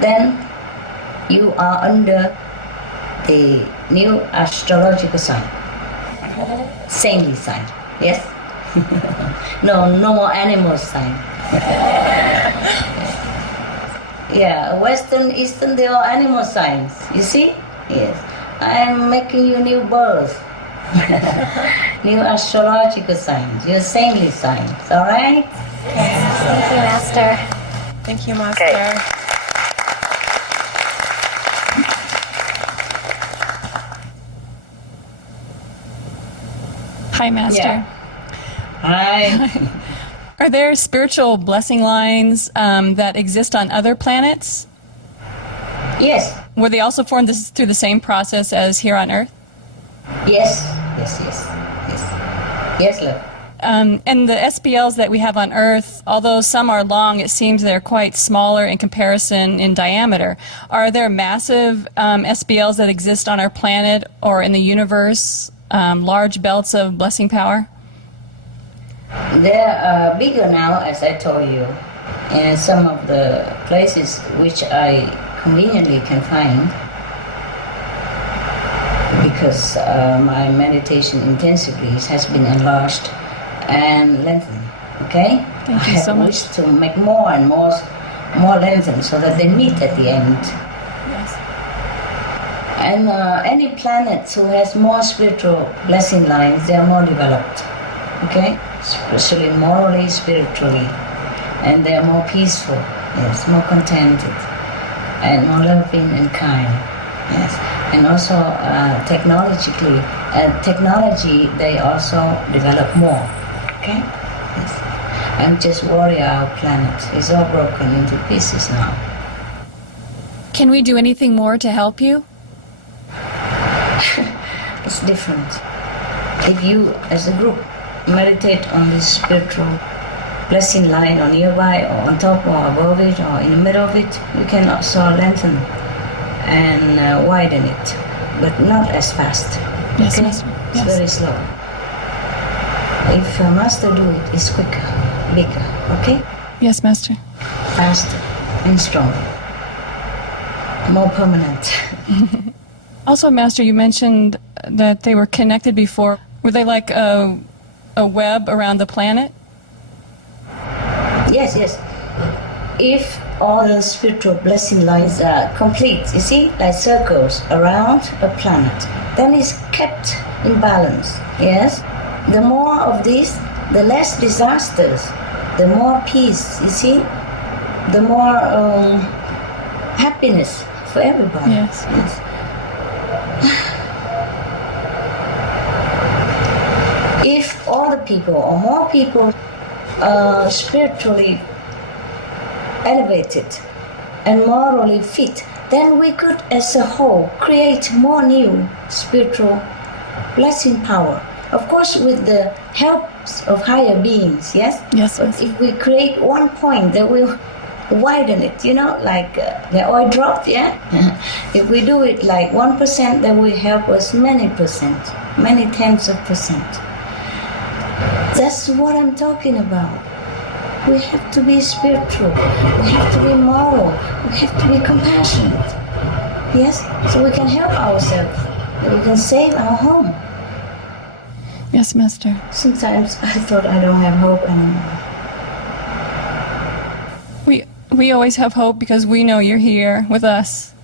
Then you are under the new astrological sign. Saintly sign, yes? No more animal sign. Yeah, Western, Eastern, they are animal signs. You see? Yes. I am making you new birth. New astrological signs, your saintly signs, all right? Yes. Thank you, Master. Thank you, Master. Hi, Master. Yeah. Hi. Are there spiritual blessing lines that exist on other planets? Yes. Were they also formed through the same process as here on Earth? Yes, love. And the SBLs that we have on Earth, although some are long, it seems they're quite smaller in comparison in diameter. Are there massive SBLs that exist on our planet or in the universe, large belts of blessing power? They're bigger now, as I told you, in some of the places which I conveniently can find, because my meditation intensively has been enlarged and lengthened, okay? Thank you so much. I wish to make more and more lengthened so that they meet at the end. Yes. And any planet who has more spiritual blessing lines, they are more developed, okay? Especially morally, spiritually. And they are more peaceful, yes, more contented, and more loving and kind, yes. And also technology, they also develop more, okay? Yes. And just worry our planet is all broken into pieces now. Can we do anything more to help you? It's different. If you, as a group, meditate on this spiritual blessing line or nearby or on top or above it or in the middle of it, you can also lengthen and widen it, but not as fast. Yes, okay? Master. It's Yes. very slow. If a master do it, it's quicker, bigger, okay? Yes, Master. Faster and stronger, more permanent. Also, Master, you mentioned that they were connected before. Were they like a web around the planet? Yes. If all the spiritual blessing lines are complete, you see, like circles around a planet, then it's kept in balance, yes? The more of this, the less disasters, the more peace, you see? The more happiness for everybody. Yes. If all the people or more people are spiritually elevated and morally fit, then we could, as a whole, create more new spiritual blessing power. Of course, with the help of higher beings, yes? Yes, But yes. if we create one point, that will widen it, like the oil drop, yeah? If we do it like 1%, that will help us many percent, many tens of percent. That's what I'm talking about. We have to be spiritual, we have to be moral, we have to be compassionate, yes? So we can help ourselves, and we can save our home. Yes, Master. Sometimes I thought I don't have hope anymore. We always have hope because we know you're here with us.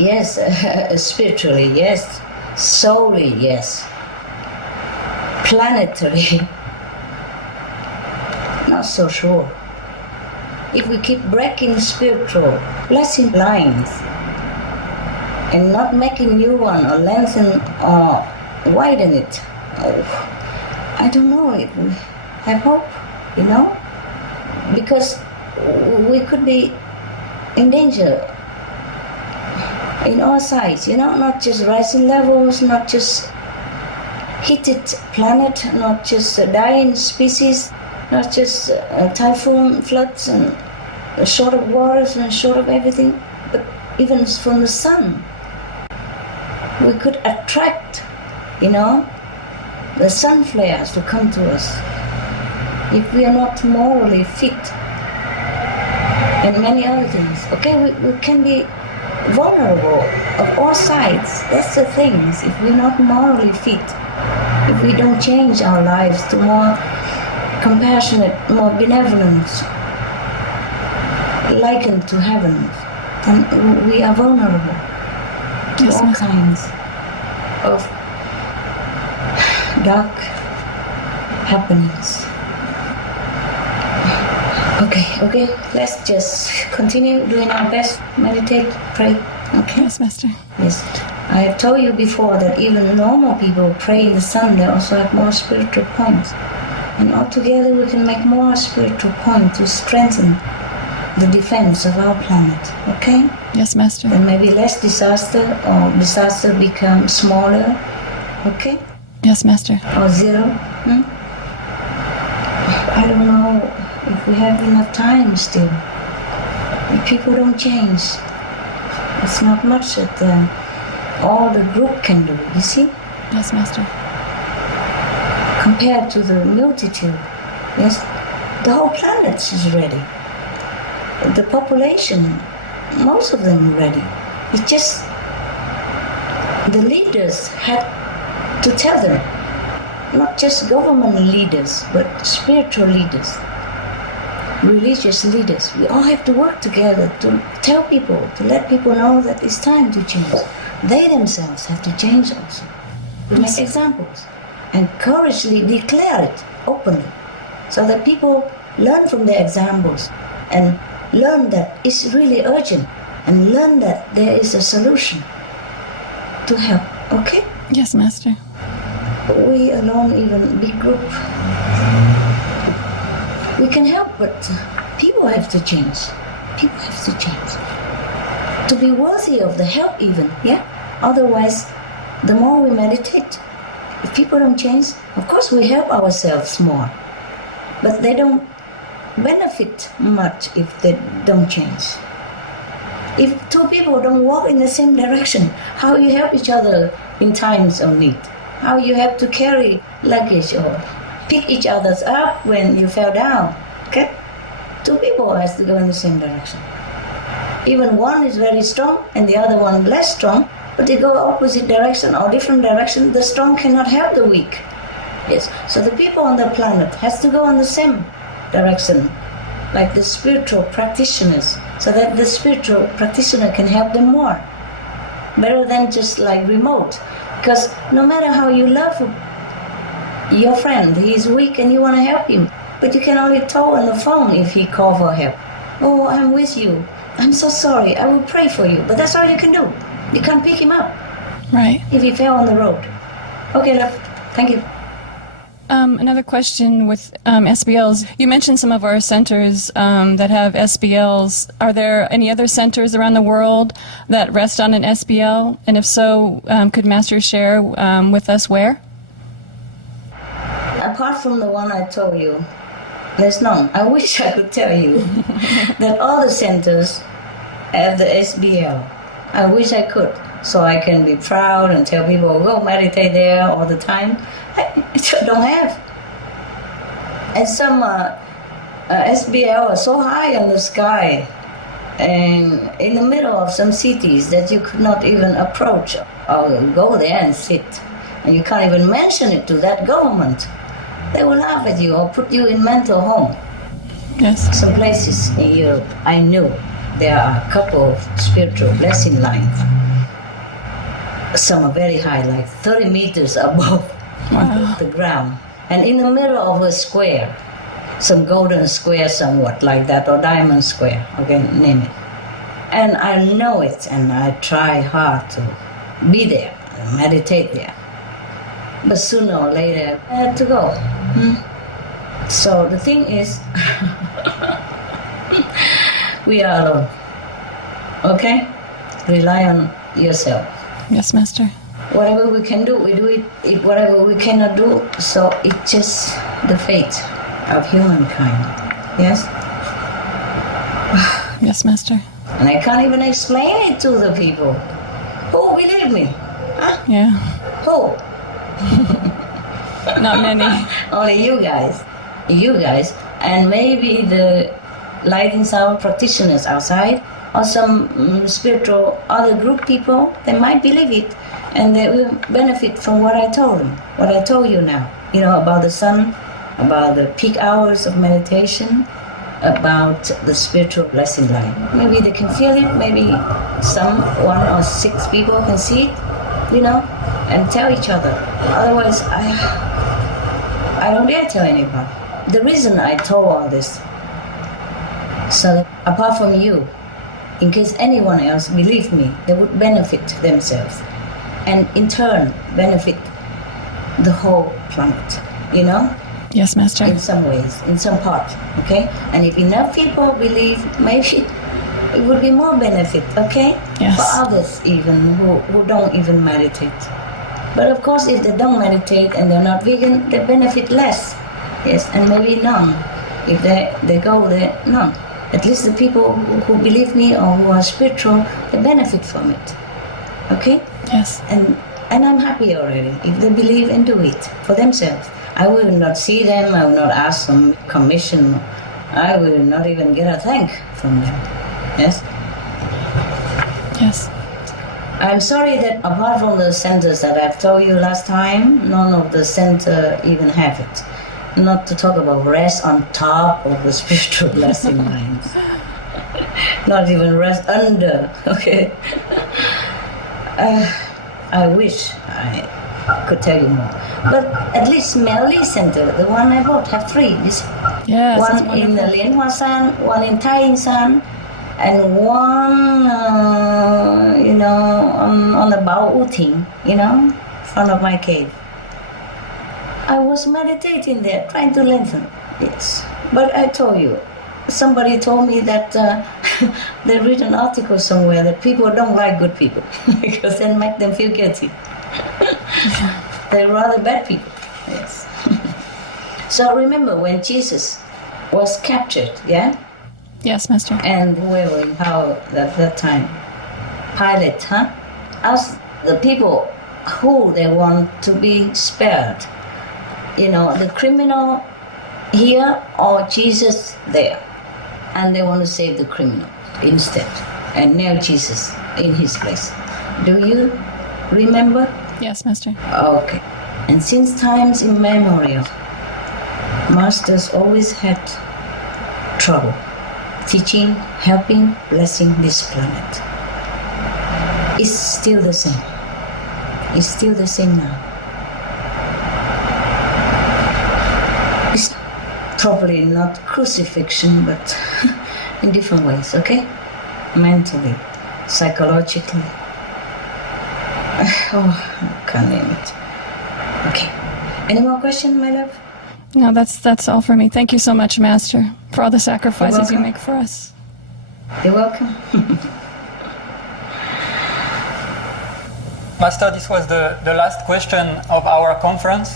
Yes, spiritually, yes. Soully, yes. Planetary, not so sure. If we keep breaking spiritual blessing lines and not making new one or lengthen or widen it, I don't know if we have hope, because we could be in danger in all sides, not just rising levels, not just heated planet, not just dying species, not just typhoon, floods, and short of waters and short of everything, but even from the sun. We could attract, the sun flares to come to us if we are not morally fit, and many other things. Okay, we can be vulnerable of all sides. That's the things. If we're not morally fit, if we don't change our lives to more compassionate, more benevolent, likened to heaven, then we are vulnerable to Yes, all Master. kinds of dark happenings. Okay, let's just continue doing our best, meditate, pray, okay? Yes, Master. Yes. I have told you before that even normal people pray in the sun, they also have more spiritual points. And all together we can make more spiritual points to strengthen the defense of our planet, okay? Yes, Master. Then maybe less disaster, or disaster become smaller, okay? Yes, Master. Or zero. I don't know if we have enough time still. If people don't change, it's not much that all the group can do, you see? Yes, Master. Compared to the multitude, yes, the whole planet is ready. The population, most of them are ready. It's just the leaders have to tell them, not just government leaders, but spiritual leaders, religious leaders. We all have to work together to tell people, to let people know that it's time to change. They themselves have to change also. We make examples and courageously declare it openly so that people learn from their examples and learn that it's really urgent and learn that there is a solution to help, okay? Yes, Master. We alone, even big group, we can help, but people have to change. People have to change. To be worthy of the help even, yeah? Otherwise, the more we meditate, if people don't change, of course we help ourselves more. But they don't benefit much if they don't change. If two people don't walk in the same direction, how you help each other in times of need? How you have to carry luggage or pick each other's up when you fell down, okay? Two people has to go in the same direction. Even one is very strong and the other one less strong, but they go opposite direction or different direction. The strong cannot help the weak. Yes, so the people on the planet has to go in the same direction, like the spiritual practitioners, so that the spiritual practitioner can help them more, better than just like remote. Because no matter how you love your friend, he is weak and you want to help him, but you can only talk on the phone if he calls for help. Oh, I'm with you. I'm so sorry. I will pray for you. But that's all you can do. You can't pick him up. Right. If he fell on the road. Okay, love. Thank you. Another question with SBLs. You mentioned some of our centers that have SBLs. Are there any other centers around the world that rest on an SBL? And if so, could Master share with us where? Apart from the one I told you, there's none. I wish I could tell you that all the centers have the SBL. I wish I could, so I can be proud and tell people, go meditate there all the time. I don't have. And some SBL are so high in the sky and in the middle of some cities that you could not even approach or go there and sit. And you can't even mention it to that government. They will laugh at you or put you in mental home. Yes. Some places in Europe, I knew there are a couple of spiritual blessing lines. Some are very high, like 30 meters above the ground. And in the middle of a square, some golden square somewhat like that, or diamond square, okay, name it. And I know it, and I try hard to be there, and meditate there. But sooner or later, I had to go. So the thing is, we are alone, okay? Rely on yourself. Yes, Master. Whatever we can do, we do it. Whatever we cannot do, so it's just the fate of humankind. Yes? Yes, Master. And I can't even explain it to the people. Who believe me? Huh? Yeah. Who? Not many. Only you guys. You guys. And maybe the light and sound practitioners outside, or some spiritual other group people, they might believe it. And they will benefit from what I told them, what I told you now. You know, about the sun, about the peak hours of meditation, about the spiritual blessing light. Maybe they can feel it, maybe one or six people can see it, you know, and tell each other. Otherwise, I don't dare tell anybody. The reason I told all this, so that apart from you, in case anyone else believed me, they would benefit themselves, and in turn benefit the whole planet, you know? Yes, Master. In some ways, in some part, okay? And if enough people believe, maybe it would be more benefit, okay? Yes. For others even, who don't even meditate. But of course, if they don't meditate and they're not vegan, they benefit less, yes, and maybe none. If they go there, none. At least the people who believe me or who are spiritual, they benefit from it, okay? Yes. And I'm happy already if they believe and do it for themselves. I will not see them, I will not ask them commission, I will not even get a thank from them. Yes? Yes. I'm sorry that apart from the centers that I've told you last time, none of the center even have it. Not to talk about rest on top of the spiritual blessing lines. Not even rest under, okay? I wish I could tell you more. But at least Melody Center, the one I bought, have three. Yes, that's one in wonderful. Lien Hoa San, one in Tai In San, and one, on the Bao U Ting, in front of my cave. I was meditating there, trying to lengthen. Yes. But I told you, somebody told me that they read an article somewhere that people don't like good people because they make them feel guilty. They're rather bad people. Yes. So remember when Jesus was captured, yeah? Yes, Master. And whoever in power at that time, Pilate, asked the people who they want to be spared. The criminal here or Jesus there. And they want to save the criminal instead and nail Jesus in his place. Do you remember? Yes, Master. Okay. And since times immemorial, masters always had trouble teaching, helping, blessing this planet. It's still the same. It's still the same now. It's probably not crucifixion, but in different ways, okay? Mentally, psychologically. Oh, I can't name it. Okay. Any more questions, my love? No, that's all for me. Thank you so much, Master, for all the sacrifices you welcome. make for us. You're welcome. Master, this was the last question of our conference.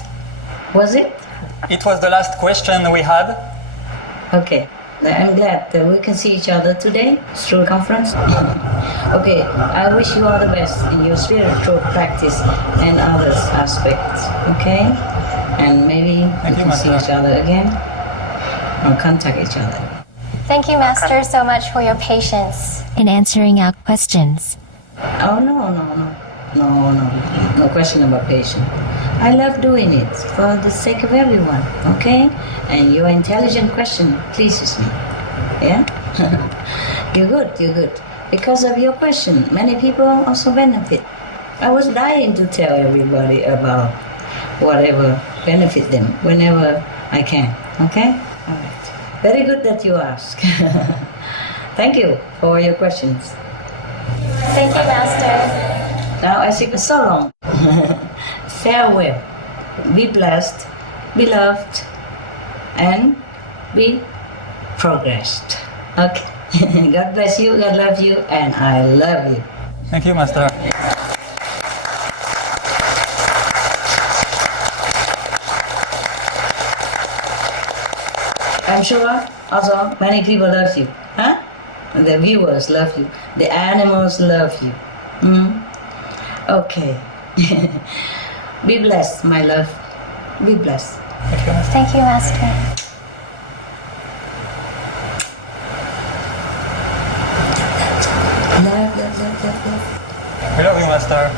Was it? It was the last question we had. Okay. I'm glad that we can see each other today through conference. Okay, I wish you all the best in your spiritual practice and other aspects, okay? And maybe we can see each other again or contact each other. Thank you, Master, so much for your patience in answering our questions. Oh, no question about patience. I love doing it for the sake of everyone, okay? And your intelligent question pleases me, yeah? You're good. Because of your question, many people also benefit. I was dying to tell everybody about whatever benefit them whenever I can, okay? All right. Very good that you ask. Thank you for your questions. Thank you, Master. Now I say so long. Farewell. Be blessed, be loved, and be progressed. Okay. God bless you, God love you, and I love you. Thank you, Master. I'm sure also many people love you. Huh? The viewers love you. The animals love you. Okay. Be blessed, my love. Be blessed. Thank you, Master. Love. We love you, Master.